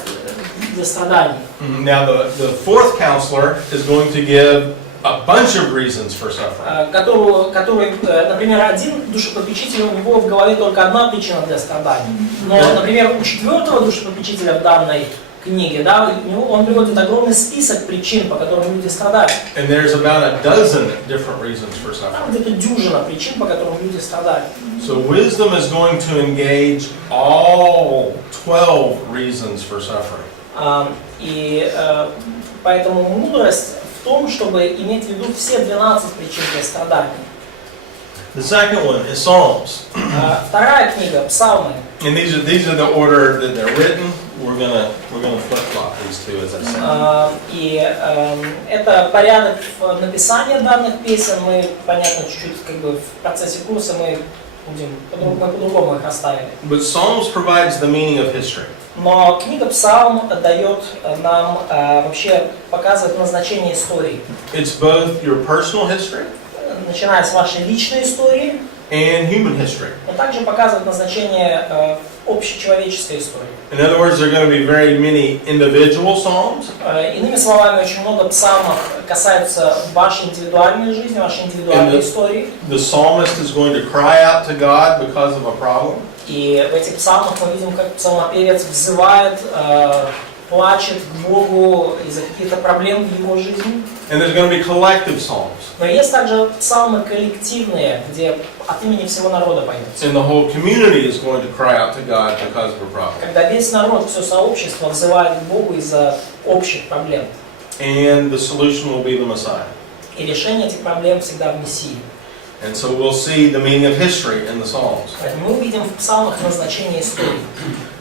для страданий. Now the fourth counselor is going to give a bunch of reasons for suffering. Который, например, один душепопечитель, у него в голове только одна причина для страданий. Но, например, у четвертого душепопечителя в данной книге, да, он приводит огромный список причин, по которым люди страдают. And there's about a dozen different reasons for Там suffering. где-то дюжина причин, по которым люди страдают. So wisdom is going to engage all 12 reasons for suffering. И поэтому мудрость в том, чтобы иметь в виду все 12 причин для страданий. The second one is Psalms. Вторая книга, Псалмы. And these are the order that they're written. We're gonna flip-flop these two, as I said. И это порядок написания данных песен. Мы, понятно, чуть-чуть как бы в процессе курса мы по-другому их расставили. But Psalms provides the meaning of history. Но книга Псалм дает нам вообще показывает назначение истории. It's both your personal history Начиная с вашей личной истории, and human history. но также показывает назначение общечеловеческой истории. In other words, there are going to be very many individual psalms. Иными словами, очень много псалмов касаются вашей индивидуальной жизни, вашей индивидуальной истории. The psalmist is going to cry out to God because of a problem. И в этих псалмах мы видим, как псалмопевец взывает, плачет к Богу из-за каких-то проблем в его жизни. And there's going to be collective psalms. Но есть также псалмы коллективные, где от имени всего народа поется. And the whole community is going to cry out to God because of a problem. Когда весь народ, все сообщество взывает к Богу из-за общих проблем. And the solution will be the Messiah. И решение этих проблем всегда в Мессии. And so we'll see the meaning of history in the Psalms. Поэтому мы увидим в псалмах назначение истории.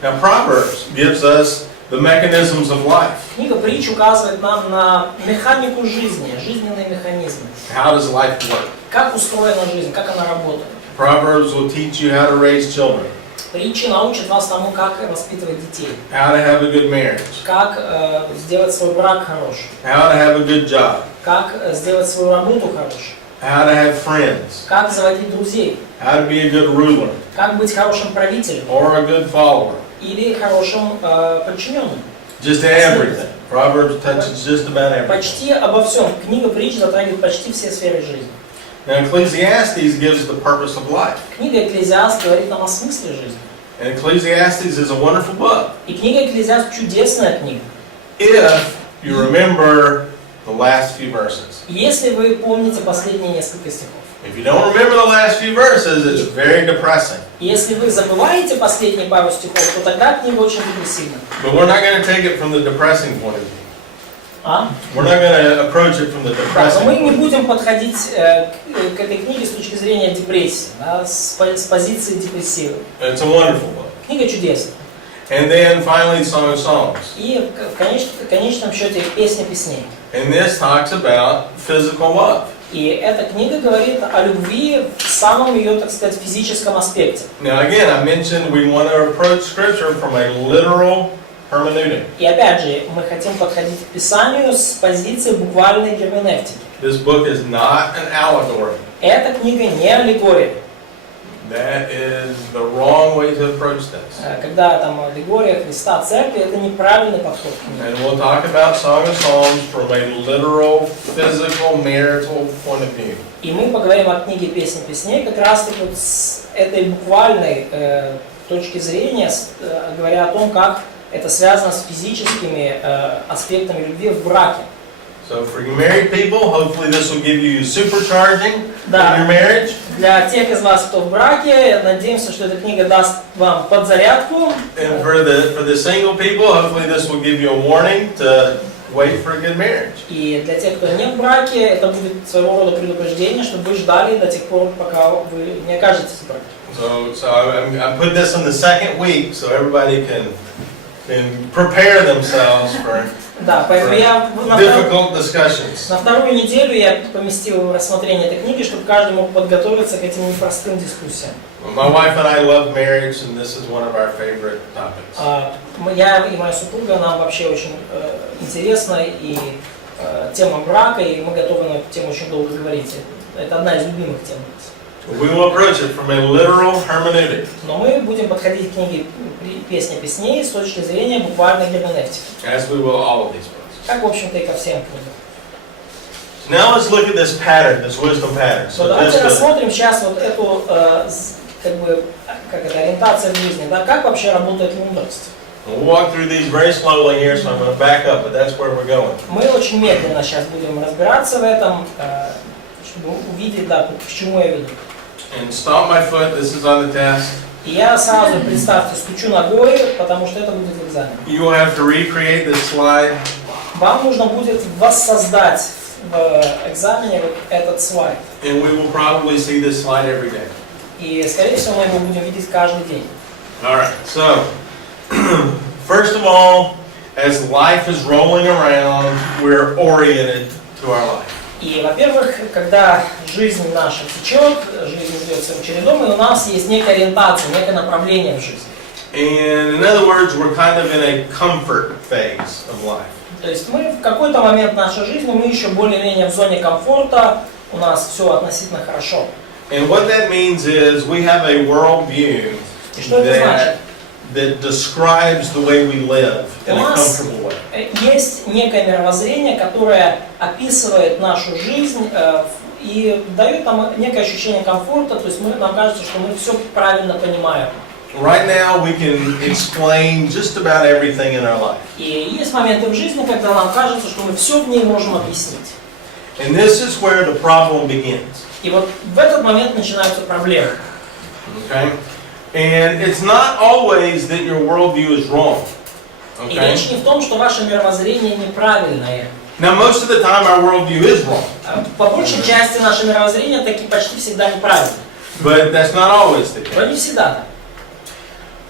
Now Proverbs gives us the mechanisms of life. Книга притч указывает нам на механику жизни, жизненные механизмы. How does life work? Как устроена жизнь, как она работает. Proverbs will teach you how to raise children, Притчи научат вас тому, как воспитывать детей, how to have a good marriage, как сделать свой брак хороший, how to have a good job, как сделать свою работу хорошей, how to have friends, как заводить друзей, how to be a good ruler как быть хорошим правителем or a good follower. или хорошим подчиненным. Just everything. Proverbs touches just about everything. Почти обо всем. Книга притч затрагивает почти все сферы жизни. Now Ecclesiastes gives the purpose of life. Книга Экклезиаст говорит нам о смысле жизни. And Ecclesiastes is a wonderful book. И книга Экклезиаст чудесная книга. If you remember the last few verses. Если вы помните последние несколько стихов. If you don't remember the last few verses, it's very depressing. Если вы забываете последние пару стихов, то тогда книга очень депрессивна. But we're not going to take it from the depressing point of view. We're not going to approach it from the Но depressing мы point не of view. будем подходить к этой книге с точки зрения депрессии, да, с позиции депрессивы. It's a wonderful book. Книга чудесная. And then finally, Song of Songs. И в конечном счете песня песней. And this talks about physical love. И эта книга говорит о любви в самом ее, так сказать, физическом аспекте. Now again, I mentioned we want to approach Scripture from a literal hermeneutic. И опять же, мы хотим подходить к Писанию с позиции буквальной герменевтики. This book is not an allegory. Эта книга не аллегория. That is the wrong way to approach this. Когда там аллегория Христа, церкви, это неправильный подход к нему. And we'll talk about Song of Songs from a literal, physical, marital point of view. И мы поговорим о книге «Песни песней» как раз-таки вот с этой буквальной точки зрения, говоря о том, как это связано с физическими аспектами любви в браке. So for you married people, hopefully this will give you supercharging in Да. your marriage. Для тех из вас, кто в браке, надеемся, что эта книга даст вам подзарядку. And for the single people, hopefully this will give you a warning to wait for a good marriage. И для тех, кто не в браке, это будет своего рода предупреждение, чтобы вы ждали до тех пор, пока вы не окажетесь в браке. So I put this in the second week so everybody can prepare themselves for Да, поэтому я difficult discussions. на вторую неделю я поместил рассмотрение этой книги, чтобы каждый мог подготовиться к этим непростым дискуссиям. My wife and I love marriage, and this is one of our favorite topics. Я и моя супруга, нам вообще очень интересна и тема брака, и мы готовы на эту тему очень долго говорить. Это одна из любимых тем. We will approach it from a literal hermeneutic. Но мы будем подходить к книге «Песни песней» с точки зрения буквальной герменевтики. As we will all of these books. Как, в общем-то, и ко всем книгам. Now let's look at this pattern, this wisdom pattern. So, давайте рассмотрим сейчас вот эту ориентацию в жизни, да, как вообще работает мудрость. We'll walk through these very slowly here, so I'm going to back up, but that's where we're going. Мы очень медленно сейчас будем разбираться в этом, чтобы увидеть, да, к чему я веду. And stomp my foot, this is on the test. И я сразу, представьте, стучу ногой, потому что это будет в экзамене. You will have to recreate this slide. Вам нужно будет воссоздать в экзамене вот этот слайд. And we will probably see this slide every day. И, скорее всего, мы его будем видеть каждый день. All right, so first of all, as life is rolling around, we're oriented to our life. И, во-первых, когда жизнь наша течет, жизнь идет своим чередом, и у нас есть некая ориентация, некое направление в жизни. And in other words, we're kind of in a comfort phase of life. То есть мы в какой-то момент нашей жизни, мы еще более-менее в зоне комфорта, у нас все относительно хорошо. And what that means is we have a worldview И что это значит? that describes the way we live in a comfortable way. Есть некое мировоззрение, которое описывает нашу жизнь и дает нам некое ощущение комфорта, то есть нам кажется, что мы все правильно понимаем. Right now we can explain just about everything in our life. И есть моменты в жизни, когда нам кажется, что мы все в ней можем объяснить. And this is where the problem begins. И вот в этот момент начинаются проблемы. Okay? And it's not always that your worldview is wrong. И Okay? речь не в том, что ваше мировоззрение неправильное. Now most of the time our worldview is wrong. По большей части наше мировоззрение таки почти всегда неправильно. But that's not always the Но case. не всегда так.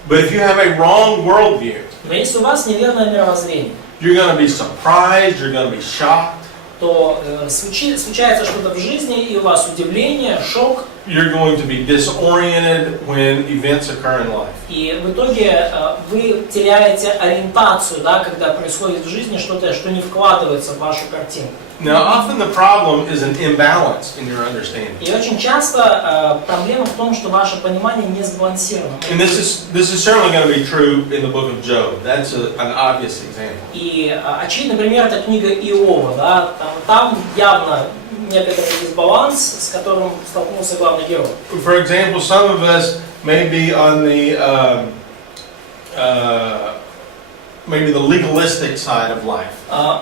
But if you have a wrong worldview, Но если у вас неверное мировоззрение, you're going to be surprised, you're going to be shocked, то случается что-то в жизни, и у вас удивление, шок, you're going to be disoriented when events occur in life. и в итоге вы теряете ориентацию, да, когда происходит в жизни что-то, что не вкладывается в вашу картинку. Now, often the problem is an imbalance in your understanding. И очень часто проблема в том, что ваше понимание не сбалансировано. And this is certainly going to be true in the book of Job. That's an obvious example. И очевидный пример — это книга Иова, да, там явно некоторый дисбаланс, с которым столкнулся главный герой. For example, some of us may be on the maybe the legalistic side of life.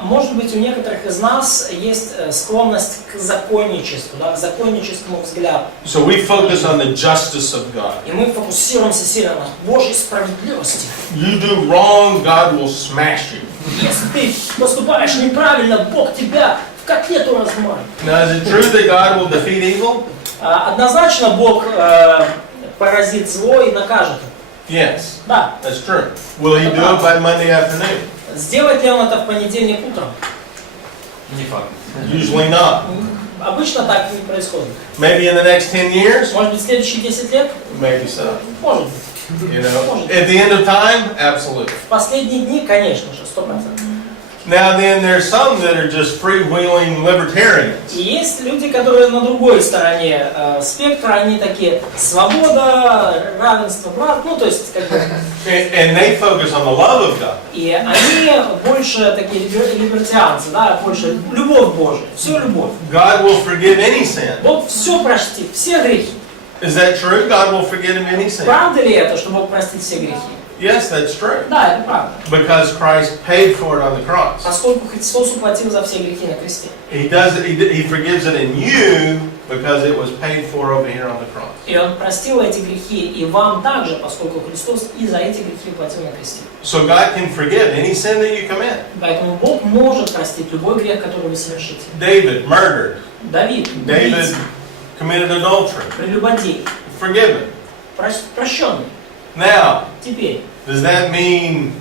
Может быть, у некоторых из нас есть склонность к законничеству, да, к законническому взгляду. So we focus on the justice of God. И мы фокусируемся сильно на Божьей справедливости. You do wrong, God will smash you. Если ты поступаешь неправильно, Бог тебя в котлету размажет. Now, is it true that God will defeat evil? Однозначно Бог поразит зло и накажет. Yes, Да. that's true. Will He do it by Monday afternoon? Сделает ли он это в понедельник утром? Не факт. Usually not. Обычно так не происходит. Maybe in the next 10 years? Может быть, в следующие 10 лет? Maybe so. Может быть. You know, at the end of time, absolutely. В последние дни, конечно же, 100%. Now then, there's some that are just freewheeling libertarians. И есть люди, которые на другой стороне спектра, они такие свобода, равенство, брат, ну то есть как бы... And they focus on the love of God. И они больше такие либертианцы, да, больше любовь Божия, все любовь. God will forgive any sin. Бог все простит, все грехи. Is that true? God will forgive any sin. Правда ли это, что Бог простит все грехи? Yes, that's true. Да, это правда. Because Christ paid for it on the cross. Поскольку Христос уплатил за все грехи на кресте. He does it. He forgives it in you because it was paid for over here on the cross. И Он простил эти грехи и вам также, поскольку Христос и за эти грехи уплатил на кресте. So God can forgive any sin that you commit. Поэтому Бог может простить любой грех, который вы совершите. David murdered. Давид David committed adultery. прелюбодей, Forgiven. прощенный. Now, Теперь, does that mean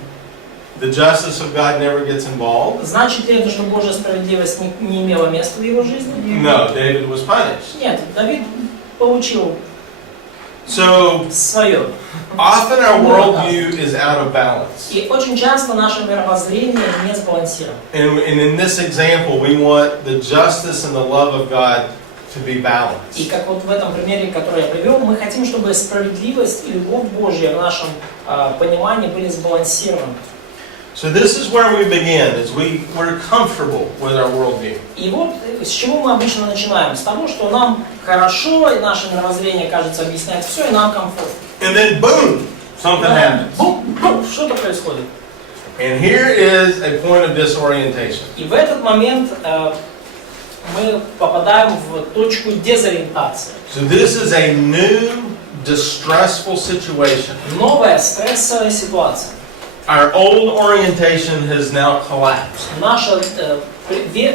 the justice of God never gets involved? значит ли это, что Божья справедливость не имела места в его жизни? No, David was punished. Нет, Давид получил So свое. often our worldview is out of balance. И очень часто наше мировоззрение не сбалансировано. And in this example, we want the justice and the love of God to be И balanced. как вот в этом примере, который я привел, мы хотим, чтобы справедливость и любовь Божья в нашем понимании были сбалансированы. So this is where we begin, is we're comfortable with our worldview. И вот с чего мы обычно начинаем? С того, что нам хорошо, и наше мировоззрение, кажется, объясняет все, и нам комфортно. And then boom, something happens. Бум, что-то происходит. And here is a point of disorientation. И в этот момент мы попадаем в точку дезориентации. So this is a new, distressful situation. Новая стрессовая ситуация. Our old orientation has now collapsed. Наша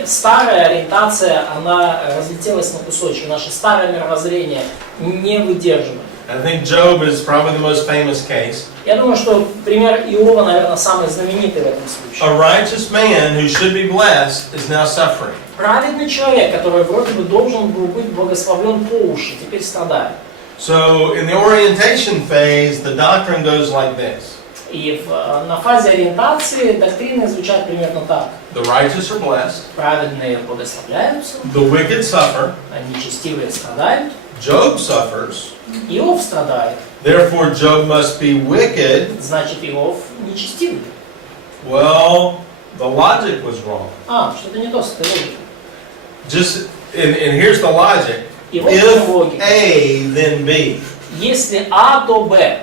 старая ориентация, она разлетелась на кусочки. Наше старое мировоззрение не выдерживает. I think Job is probably the most famous case. Я думаю, что пример Иова, наверное, самый знаменитый в этом случае. A righteous man who should be blessed is now suffering. Праведный человек, который вроде бы должен был быть благословлен по уши, теперь страдает. So in the orientation phase, the doctrine goes like this. И на фазе ориентации доктрины звучат примерно так. The righteous are blessed. Праведные благословляются, The wicked suffer. а нечестивые страдают. Job suffers. Иов страдает, Therefore, Job must be wicked. значит Иов нечестивый. Well, the logic was wrong. Что-то не то с этой логикой. Just and here's the logic. И вот If логика. A, then B. Если А, то Б.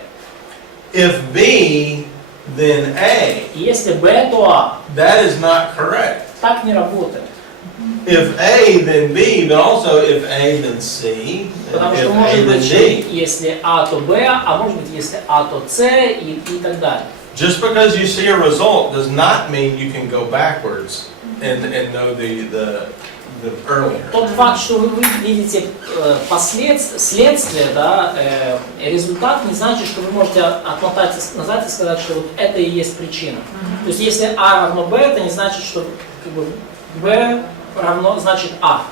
If B, then A. И если Б, то А. That is not correct. Так не работает. If A, then B, but also if A, then C. And Потому if что A, может then быть, D. если А, то Б, а может быть, если А, то С и так далее. Just because you see a result does not mean you can go backwards and know the earlier. Тот факт, что вы видите следствие, да, результат, не значит, что вы можете отмотать назад и сказать, что вот это и есть причина. То есть если А равно Б, это не значит, что как бы, Б равно значит А.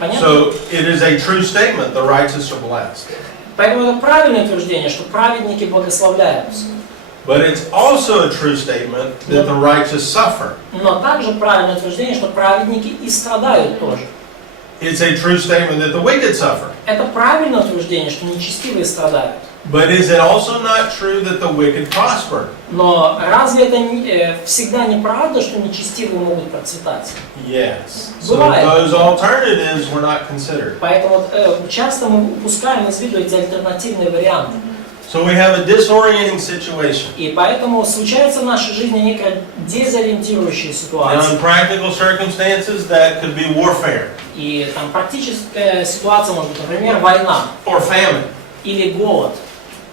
Понятно? So it is a true statement, the righteous are blessed. Поэтому это правильное утверждение, что праведники благословляются. But it's also a true statement that the righteous suffer. Но также правильное утверждение, что праведники и страдают тоже. It's a true statement that the wicked suffer. Это правильное утверждение, что нечестивые страдают. But is it also not true that the wicked prosper? Но разве это всегда неправда, что нечестивые могут процветать? Yes. So Бывает. those alternatives were not considered. Поэтому часто мы упускаем из виду эти альтернативные варианты. So we have a disorienting situation. И поэтому случается в нашей жизни некая дезориентирующая Now, ситуация. in practical circumstances, that could be warfare И там практическая ситуация может быть, например, война, or famine. или голод,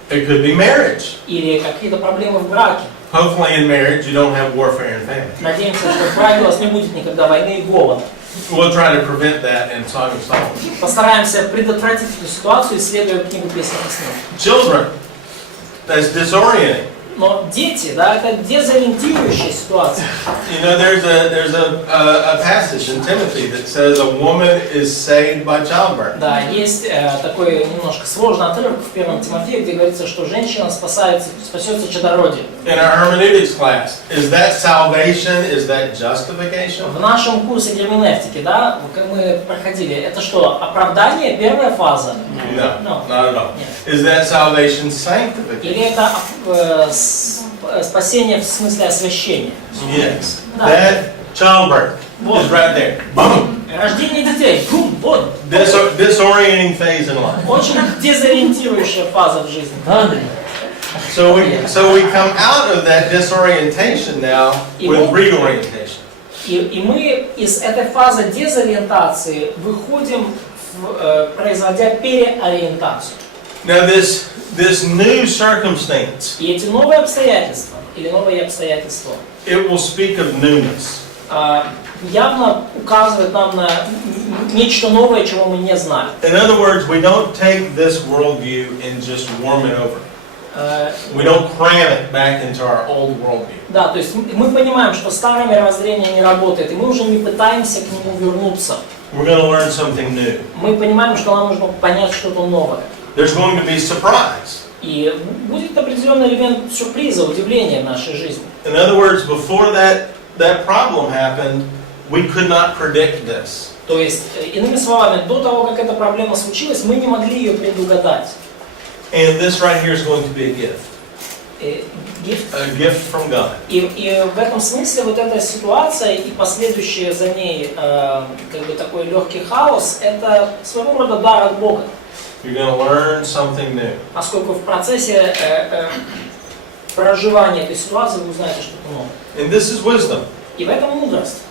It could be marriage. или какие-то проблемы в браке. Hopefully, in marriage, you don't have warfare and famine. Надеемся, что в браке у вас не будет никогда войны и голода. We'll try to prevent that in Song of Solomon. Постараемся предотвратить эту ситуацию, исследуя книгу «Песни о сне». Children, that's disorienting. Но дети, да, это дезориентирующая ситуация. You know, there's a passage in Timothy that says a woman is saved by childbirth. Да, есть такой немножко сложный отрывок в 1 Тимофея, где говорится, что женщина спасется чадородием. In our hermeneutics class, is that salvation? Is that justification? В нашем курсе герменевтики, да, как мы проходили, это что, оправдание, первая фаза? No, No. not at all. Нет. Is that salvation sanctification? Или это спасение в смысле освящения? Yes. Да. That childbirth is right there. Boom. Рождение детей, бум, вот. Disorienting phase in life. Очень дезориентирующая фаза в жизни. So we come out of that disorientation now with reorientation. И мы из этой фазы дезориентации выходим, производя переориентацию. Now this new circumstance, И эти новые обстоятельства, или новые обстоятельства, it will speak of newness. явно указывают нам на нечто новое, чего мы не знали. In other words, we don't take this worldview and just warm it over. We don't cram it back into our old worldview. Да, то есть мы понимаем, что старое мировоззрение не работает, и мы уже не пытаемся к нему вернуться. We're going to learn something new. Мы понимаем, что нам нужно понять что-то новое. There's going to be surprise. И будет определенный элемент сюрприза, удивления в нашей жизни. In other words, before that problem happened, we could not predict this. То есть, иными словами, до того, как эта проблема случилась, мы не могли ее предугадать. And this right here is going to be a gift. Gift. A gift from God. И в этом смысле вот эта ситуация и последующие за ней как бы такой легкий хаос, это своего рода дар от Бога. You're going to learn something new. Поскольку в процессе проживания этой ситуации вы узнаете что-то новое. And this is wisdom. И в этом мудрость.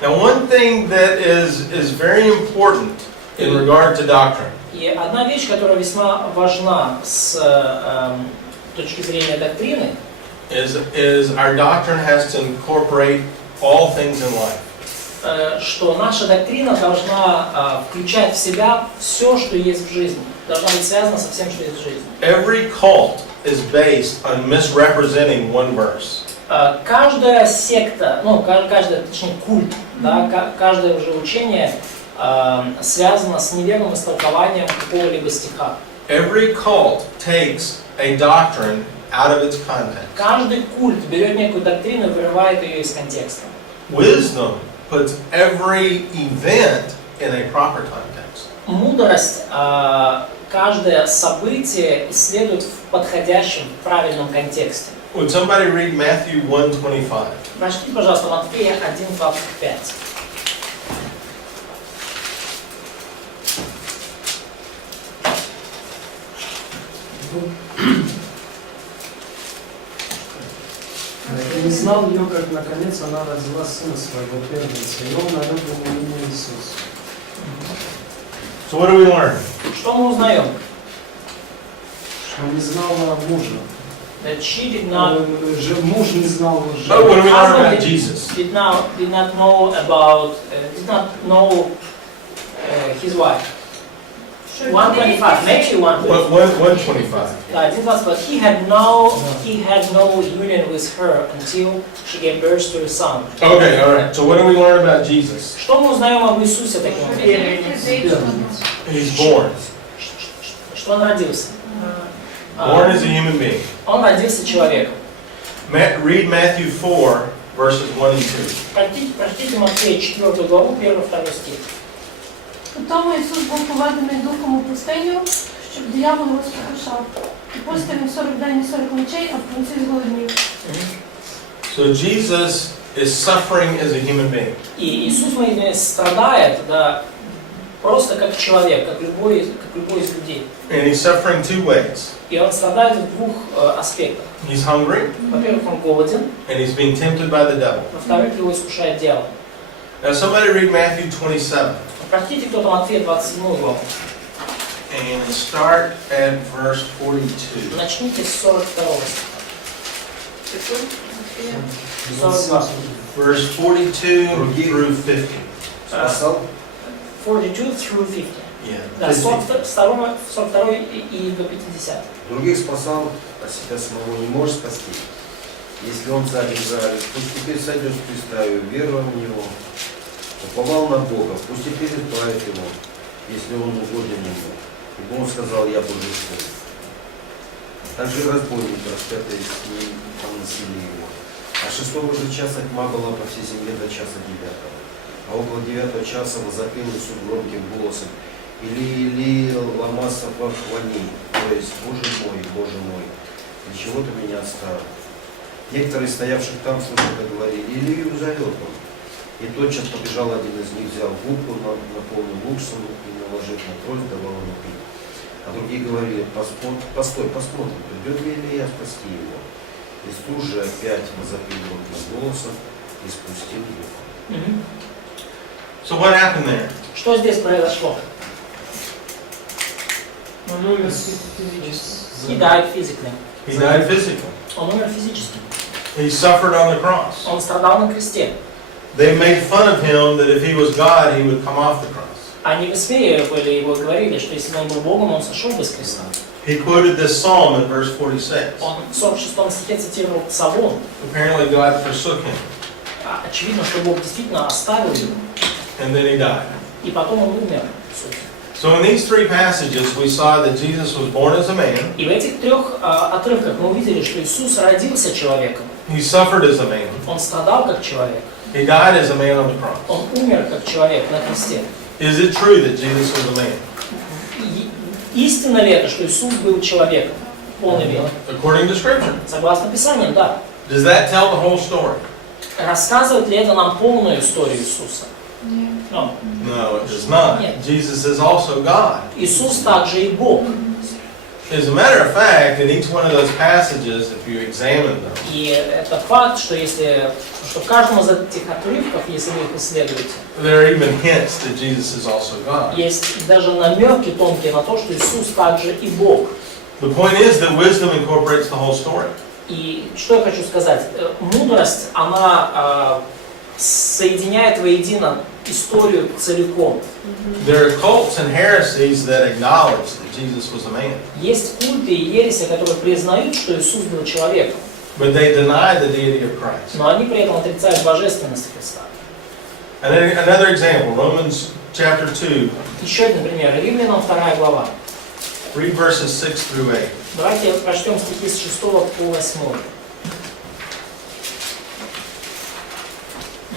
Now, one thing that is very important in regard to doctrine И одна вещь, которая весьма важна с точки зрения доктрины, is our doctrine has to incorporate all things in life. Что наша доктрина должна включать в себя все, что есть в жизни. Должна быть связана со всем, что есть в жизни. Every cult is based on misrepresenting one verse. Каждая секта, точнее культ, да, каждое уже учение связано с неверным истолкованием какого-либо стиха. Every cult takes a doctrine out of its context. Каждый культ берет некую доктрину и вырывает ее из контекста. Wisdom puts every event in a proper context. Мудрость каждое событие исследует в подходящем, правильном контексте. Would somebody read Matthew 1:25? Прочтите, пожалуйста, Матфея 1:25. И не знал ее, как наконец она родила сына своего первенца, и он нарек ему имя Иисус. So what do we learn? Что мы узнаем? Что не знала мужа. That she did not, Муж не знал Oh, what do we learn husband about Jesus? did not know about, did not know his wife. 1:25, Matthew 1:25. What 1:25? Да, 1:25. He had no union with her until she gave birth to a son. Okay, all right. So what do we learn about Jesus? Что мы узнаем об Иисусе таким образом? He's born. Что он родился? Born as a human being. Он родился человеком. Read Matthew 4, verses 1 and 2. Прочтите Матфея 4 главу, 1-2 стих. У тому Ісус був поведений духом у пустиню, щоб диявол його спокушав. І постив він 40 день і 40 ночей, а в кінці зголоднів. So Jesus is suffering as a human being. И Иисус, мы видим, страдает, да, просто как человек, как любой из людей. And he's suffering two ways. И он страдает в двух аспектах. He's hungry, Во-первых, он голоден, and he's being tempted by the devil. во-вторых, его искушает дьявол. Now somebody read Matthew 27. Прочтите кто-то Матфея 27 главу. And start at verse 42. Начните с 42 стиха. 42. Verse 42 through 50. 42 through 50. Yeah. Да, 42 и до 50. Других спасал, а себя самого не может спасти. Если он царь Израиля, пусть теперь сойдет с креста и веруя в него, уповал на Бога, пусть теперь избавит его, если он угоден ему. Ибо он сказал, я Божий сын. Также разбойник, распятый с ним, поносили его. А 6-го же часа тьма была по всей земле до часа 9-го. А около 9-го часа возопил Иисус громким голосом: Или лама сабахвани, то есть, Боже мой, для чего ты меня оставил? Некоторые, стоявших там, слушали, говорили, Илию зовет он. И тотчас побежал один из них, взял губку, наполнил уксусом и, наложив на трость, давал ему пить. А другие говорили, постой, посмотрим, придет ли Илия спасти его. Иисус же опять возопил громким голосом и спустил дух. So what happened there? Что здесь произошло? Он умер физически. He died physically. He died physically. Он умер физически. He suffered on the cross. Он страдал на кресте. They made fun of him that if he was God, he would come off the cross. Они высмеивали его, говорили, что если бы он был Богом, он сошел бы с креста. He quoted this psalm in verse 46. Он в 46 стихе цитировал Псалом. Apparently God forsook him, Очевидно, что Бог действительно оставил его, and then he died. и потом он умер. в сути. So in these three passages, we saw that Jesus was born as a man, И в этих трех отрывках мы увидели, что Иисус родился человеком. he suffered as a man, Он страдал как человек. he died as a man on the cross. Он умер как человек на кресте. Is it true that Jesus was a man? Истинно ли это, что Иисус был человеком? Полной верой. According to Scripture. Согласно Писанию, да. Does that tell the whole story? Рассказывает ли это нам полную историю Иисуса? Нет. No. No, it does not. Нет. Jesus is also God. Иисус также и Бог. As a matter of fact, in each one of those passages, if you examine them, И это факт, что в каждом из этих отрывков, если вы их исследуете, there are even hints that Jesus is also God. есть даже намеки тонкие на то, что Иисус также и Бог. The point is that wisdom incorporates the whole story. И что я хочу сказать? Мудрость, она соединяет воедино историю целиком. There are cults and heresies that acknowledge that Jesus was a man, Есть культы и ереси, которые признают, что Иисус был человеком, but they deny the deity of Christ. но они при этом отрицают божественность Христа. And then another example, Romans chapter 2, Еще один пример. Римлянам 2 глава. read verses 6 through 8. Давайте прочтем стихи с 6 по 8.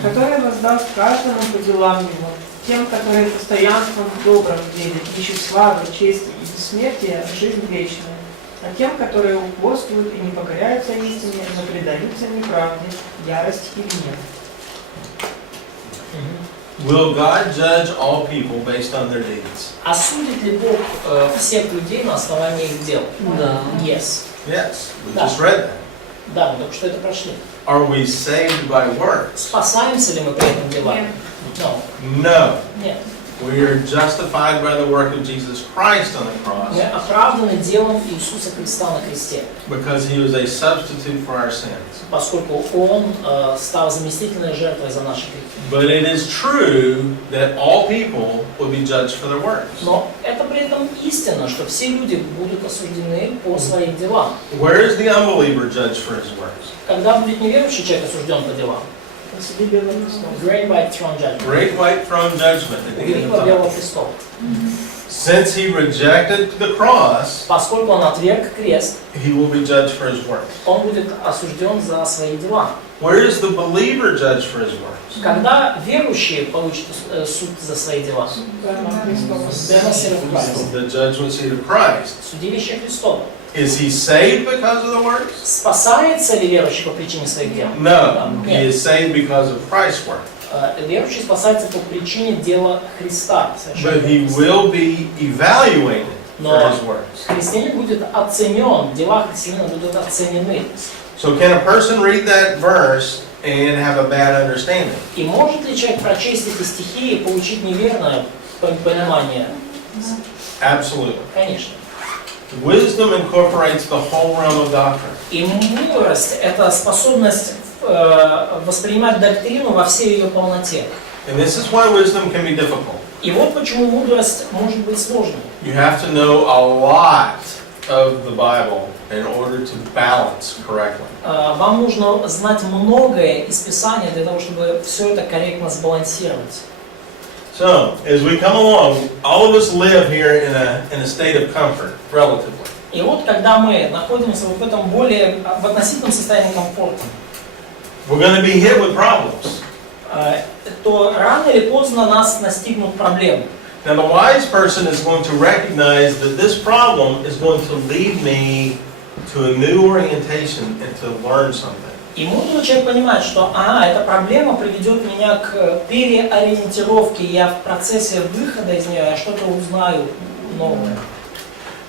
Который воздаст каждому по делам его, тем, которые постоянством в добром деле ищут славы, чести и бессмертия, жизнь вечную, а тем, которые упорствуют и не покоряются истине, но предаются неправде, ярость и гнев. Will God judge all people based on their deeds? Осудит ли Бог всех людей на основании их дел? Да. Yes. Yes, we Да. just read that. Да, мы только что это прошли. Are we saved by works? Спасаемся ли мы при этом делами? No. No. Нет. We are justified by the work of Jesus Christ on the cross Мы оправданы делом Иисуса Христа на кресте, because he was a substitute for our sins. поскольку Он стал заместительной жертвой за наши грехи. But it is true that all people will be judged for their works. Но это при этом истина, что все люди будут осуждены по своим делам. Where is the unbeliever judged for his works? Когда будет неверующий человек осужден по делам? Посреди белого престола. Great White Throne Judgment. Great white throne judgment at the end Великого of белого time. престола. Since he rejected the cross, Поскольку он отверг крест, he will be judged for his works. он будет осужден за свои дела. Where is the believer judged for his works? Когда верующие получат суд за свои дела? The judgment seat of Christ. Судилище Христово. Is he saved because of the works? Спасается ли верующий по причине своих дел? No, he Нет. is saved because of Christ's work. Верующий спасается по причине дела Христа. But he will be evaluated for his works. Христианин будет оценен, дела христианина будут оценены. So can a person read that verse and have a bad understanding? И может ли человек прочесть эти стихи и получить неверное понимание? Absolutely. Конечно. Wisdom incorporates the whole realm of doctrine. И мудрость – это способность воспринимать доктрину во всей ее полноте. And this is why wisdom can be difficult. И вот почему мудрость может быть сложной. You have to know a lot of the Bible in order to balance correctly. Вам нужно знать многое из Писания для того, чтобы все это корректно сбалансировать. So, as we come along, all of us live here in a state of comfort, relatively. И вот когда мы находимся вот в этом в относительном состоянии комфорта, We're going to be hit with problems. то рано или поздно нас настигнут проблемы. Now, the wise person is going to recognize that this problem is going to lead me to a new orientation and to learn something. И мудрый человек понимает, что эта проблема приведет меня к переориентировке, я в процессе выхода из нее, я что-то узнаю новое.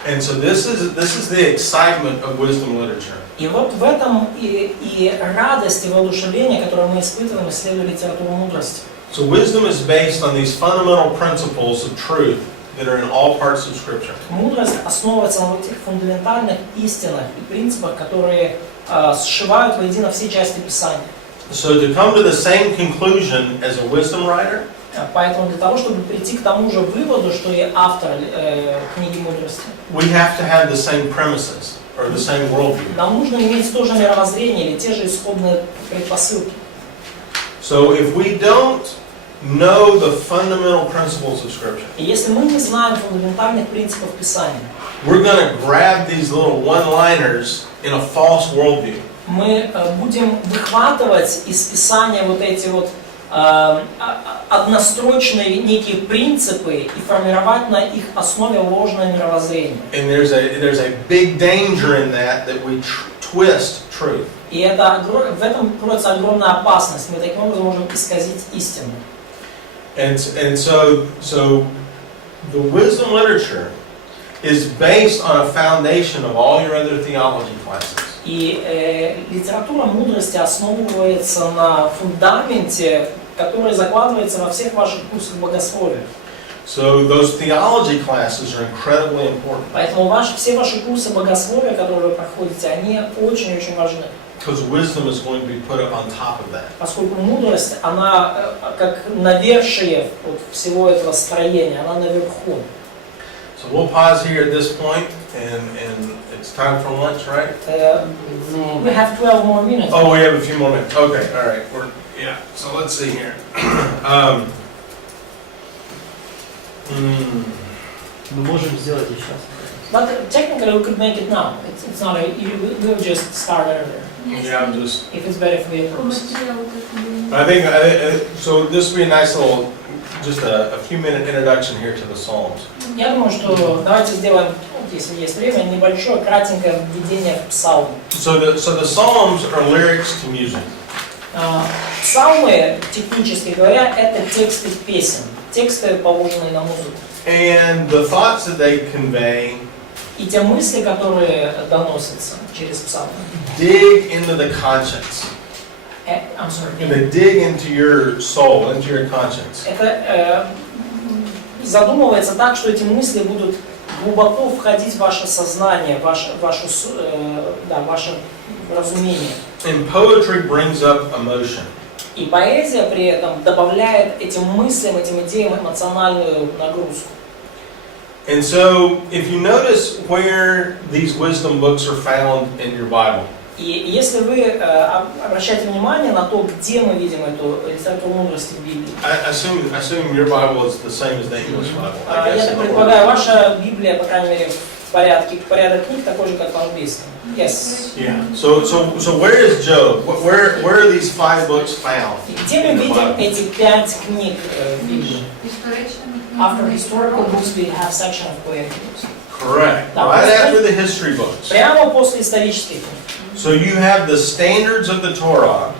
And so this is the excitement of wisdom literature. И вот в этом и радость, и воодушевление, которое мы испытываем, исследуя литературу мудрости. So wisdom is based on these fundamental principles of truth that are in all parts of Scripture. Мудрость основывается на вот этих фундаментальных истинах и принципах, которые сшивают воедино все части Писания. So to come to the same conclusion as a wisdom writer, Поэтому для того, чтобы прийти к тому же выводу, что и автор книги мудрости, we have to have the same premises or the same worldview. нам нужно иметь то же мировоззрение или те же исходные предпосылки. So if we don't know the fundamental principles of Scripture, И если мы не знаем фундаментальных принципов Писания, we're going to grab these little one-liners in a false worldview. мы будем выхватывать из Писания вот эти вот однострочные некие принципы и формировать на их основе ложное мировоззрение. And there's a big danger in that we twist truth. И в этом кроется огромная опасность. Мы таким образом можем исказить истину. And so the wisdom literature is based on a foundation of all your other theology classes. И литература мудрости основывается на фундаменте, который закладывается во всех ваших курсах богословия. So those theology classes are incredibly important. Поэтому все ваши курсы богословия, которые вы проходите, они очень-очень важны. Because wisdom is going to be put on top of that. Поскольку мудрость, она как навершие вот всего этого строения, она наверху. So we'll pause here at this point, and it's time for lunch, right? We have 12 more minutes. Oh, we have a few more minutes. Okay, all right. So let's see here. Мы можем сделать и сейчас. But technically we could make it now. It's not we'll just start earlier. Yeah, I'm just. If it's better for you. I think so. This would be a nice little, just a few minute introduction here to the Psalms. Я думаю, что давайте сделаем, если есть время, небольшое, кратенькое введение в псалмы. So the Psalms are lyrics to music. Псалмы, технически говоря, это тексты песен, тексты, положенные на музыку. And the thoughts that they convey И те мысли, которые доносятся через псалмы. dig into the conscience. I'm sorry. They dig into your soul, into your conscience. Это задумывается так, что эти мысли будут глубоко входить в ваше сознание, ваше разумение. And poetry brings up emotion. И поэзия при этом добавляет этим мыслям, этим идеям эмоциональную нагрузку. And so, if you notice where these wisdom books are found in your Bible, И если вы обращаете внимание на то, где мы видим эту литературу мудрости в Библии, I assume your Bible is the same as the English Bible. I guess, я так предполагаю, ваша Библия, по крайней мере, порядок книг такой же, как в английском. Yes. Yeah. So where is Job? Where are these 5 books found? Где мы видим эти 5 книг в Библии? After historical books, we have section of poetic books. Correct. Right after the history books. Прямо после исторических книг. So you have the standards of the Torah.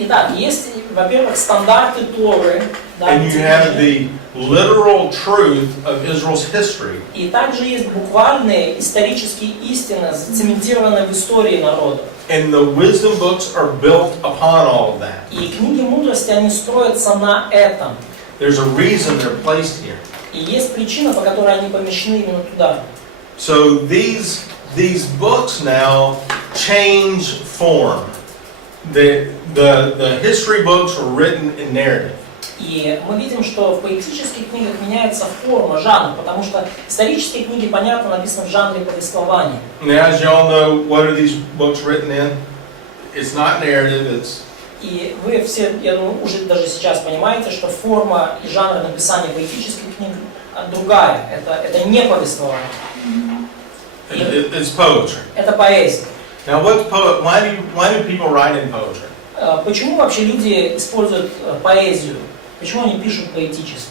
Итак, есть, во-первых, стандарты Торы, And you have the literal truth of Israel's history. И также есть буквальные исторические истины, зацементированные в истории народа. And the wisdom books are built upon all of that. И книги мудрости, они строятся на этом. There's a reason they're placed here. И есть причина, по которой они помещены именно туда. So these books now change form. The history books were written in narrative. И мы видим, что в поэтических книгах меняется форма, жанр, потому что исторические книги, понятно, написаны в жанре повествования. Now, as you all know, what are these books written in? It's not narrative, it's И вы все, я думаю, уже даже сейчас понимаете, что форма и жанр написания поэтических книг другая. Это не повествование. it's poetry. Это поэзия. Now, why do people write in poetry? Почему вообще люди используют поэзию? Почему они пишут поэтически?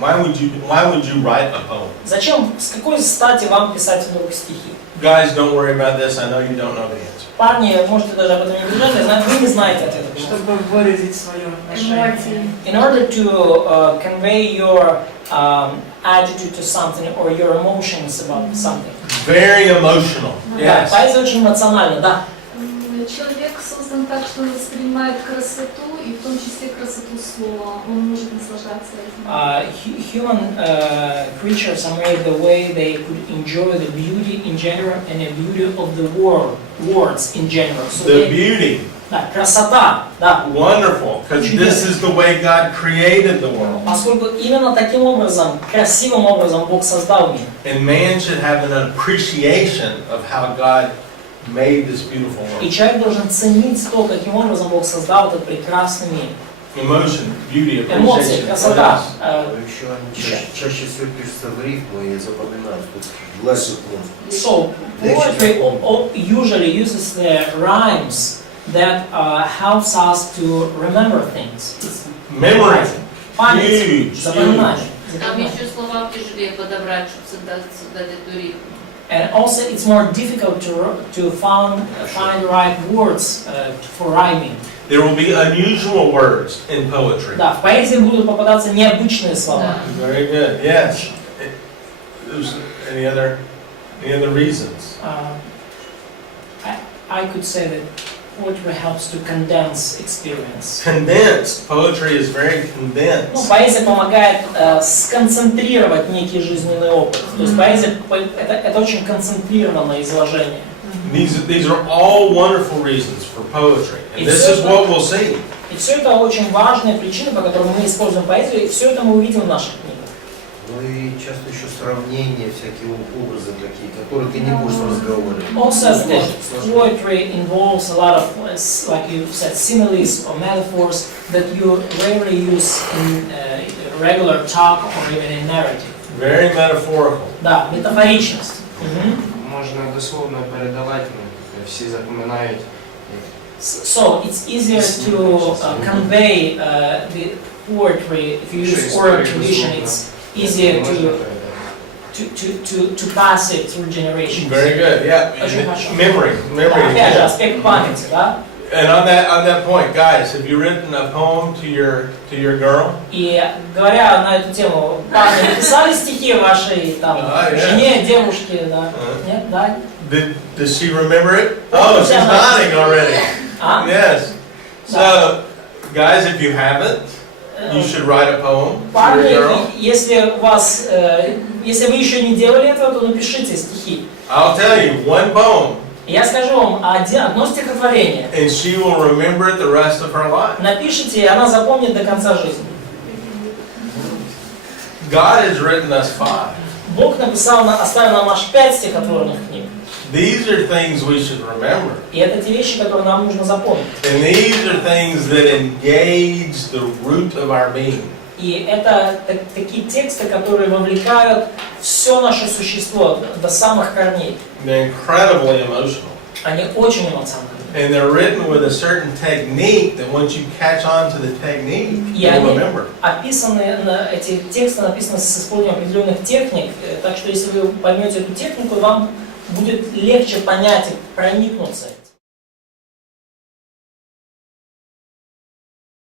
Why would you write a poem? Зачем, с какой стати вам писать вдруг стихи? Guys, don't worry about this. I know you don't know the answer. Парни, можете даже об этом не бежать, я знаю, вы не знаете ответа. Чтобы выразить свое отношение. In order to convey your attitude to something or your emotions about something. Very emotional. Да, Yes. поэзия очень эмоциональна, да. Человек создан так, что он воспринимает красоту, и в том числе красоту слова. Он может наслаждаться этим. Human creatures are made the way they could enjoy the beauty in general and the beauty of the words in general. So The beauty. да, красота, да. Wonderful. Because this is the way God created the world. Поскольку именно таким образом, красивым образом Бог создал мир. And man should have an appreciation of how God made this beautiful И world. человек должен ценить то, каким образом Бог создал этот прекрасный мир. Emotion, beauty, Эмоции, appreciation. красота. Еще они чаще всего пишутся в рифму и запоминают. Тут гласит он. So poetry usually uses the rhymes that helps us to remember things. It's Memory. память, Huge, запоминание. Там еще слова тяжелее подобрать, чтобы создать эту рифму. And also it's more difficult to find the right words for rhyming. There will be unusual words in poetry. Да, в поэзии будут попадаться необычные слова. Very good. Yes. There's any other reasons? I could say that poetry helps to condense experience. Condensed. Poetry is very Ну, condensed. поэзия помогает сконцентрировать некий жизненный опыт. То есть поэзия это очень концентрированное изложение. These are all wonderful reasons for poetry. And this is what we'll see. И все это очень важные причины, по которым мы используем поэзию, и все это мы увидим в наших книгах. Ну и часто еще сравнения, всякие образы такие, которые ты не будешь в разговоре. Also, poetry involves a lot of, like you said, similes or metaphors that you rarely use in regular talk or even in narrative. Very metaphorical. Да, метафоричность. Можна дословно передавати, всі запам'ятають. So it's easier to convey the poetry if you use oral tradition. It's easier to pass it through generations. Very good. Yeah. Очень хорошо. Memory. Опять же, аспект памяти, да? And on that point, guys, have you written a poem to your girl? И говоря на эту тему, парни, написали стихи вашей там жене, девушке, да? Нет, да? Does she remember it? Oh, she's nodding already. Yes. So, guys, if you haven't, you should write a poem to your Парни, girl. если вы еще не делали этого, то напишите стихи. I'll tell you one poem, Я скажу вам одно стихотворение. and she will remember it the rest of her life. Напишите, и она запомнит до конца жизни. God has written us 5. Бог оставил нам аж 5 стихотворных книг. These are things we should remember. И это те вещи, которые нам нужно запомнить. And these are things that engage the root of our being. И это такие тексты, которые вовлекают все наше существо до самых корней. They're incredibly emotional. Они очень эмоциональны. And they're written with a certain technique that once you catch on to the technique, И you'll они remember. эти тексты написаны с использованием определенных техник, так что если вы поймете эту технику, вам будет легче понять и проникнуться.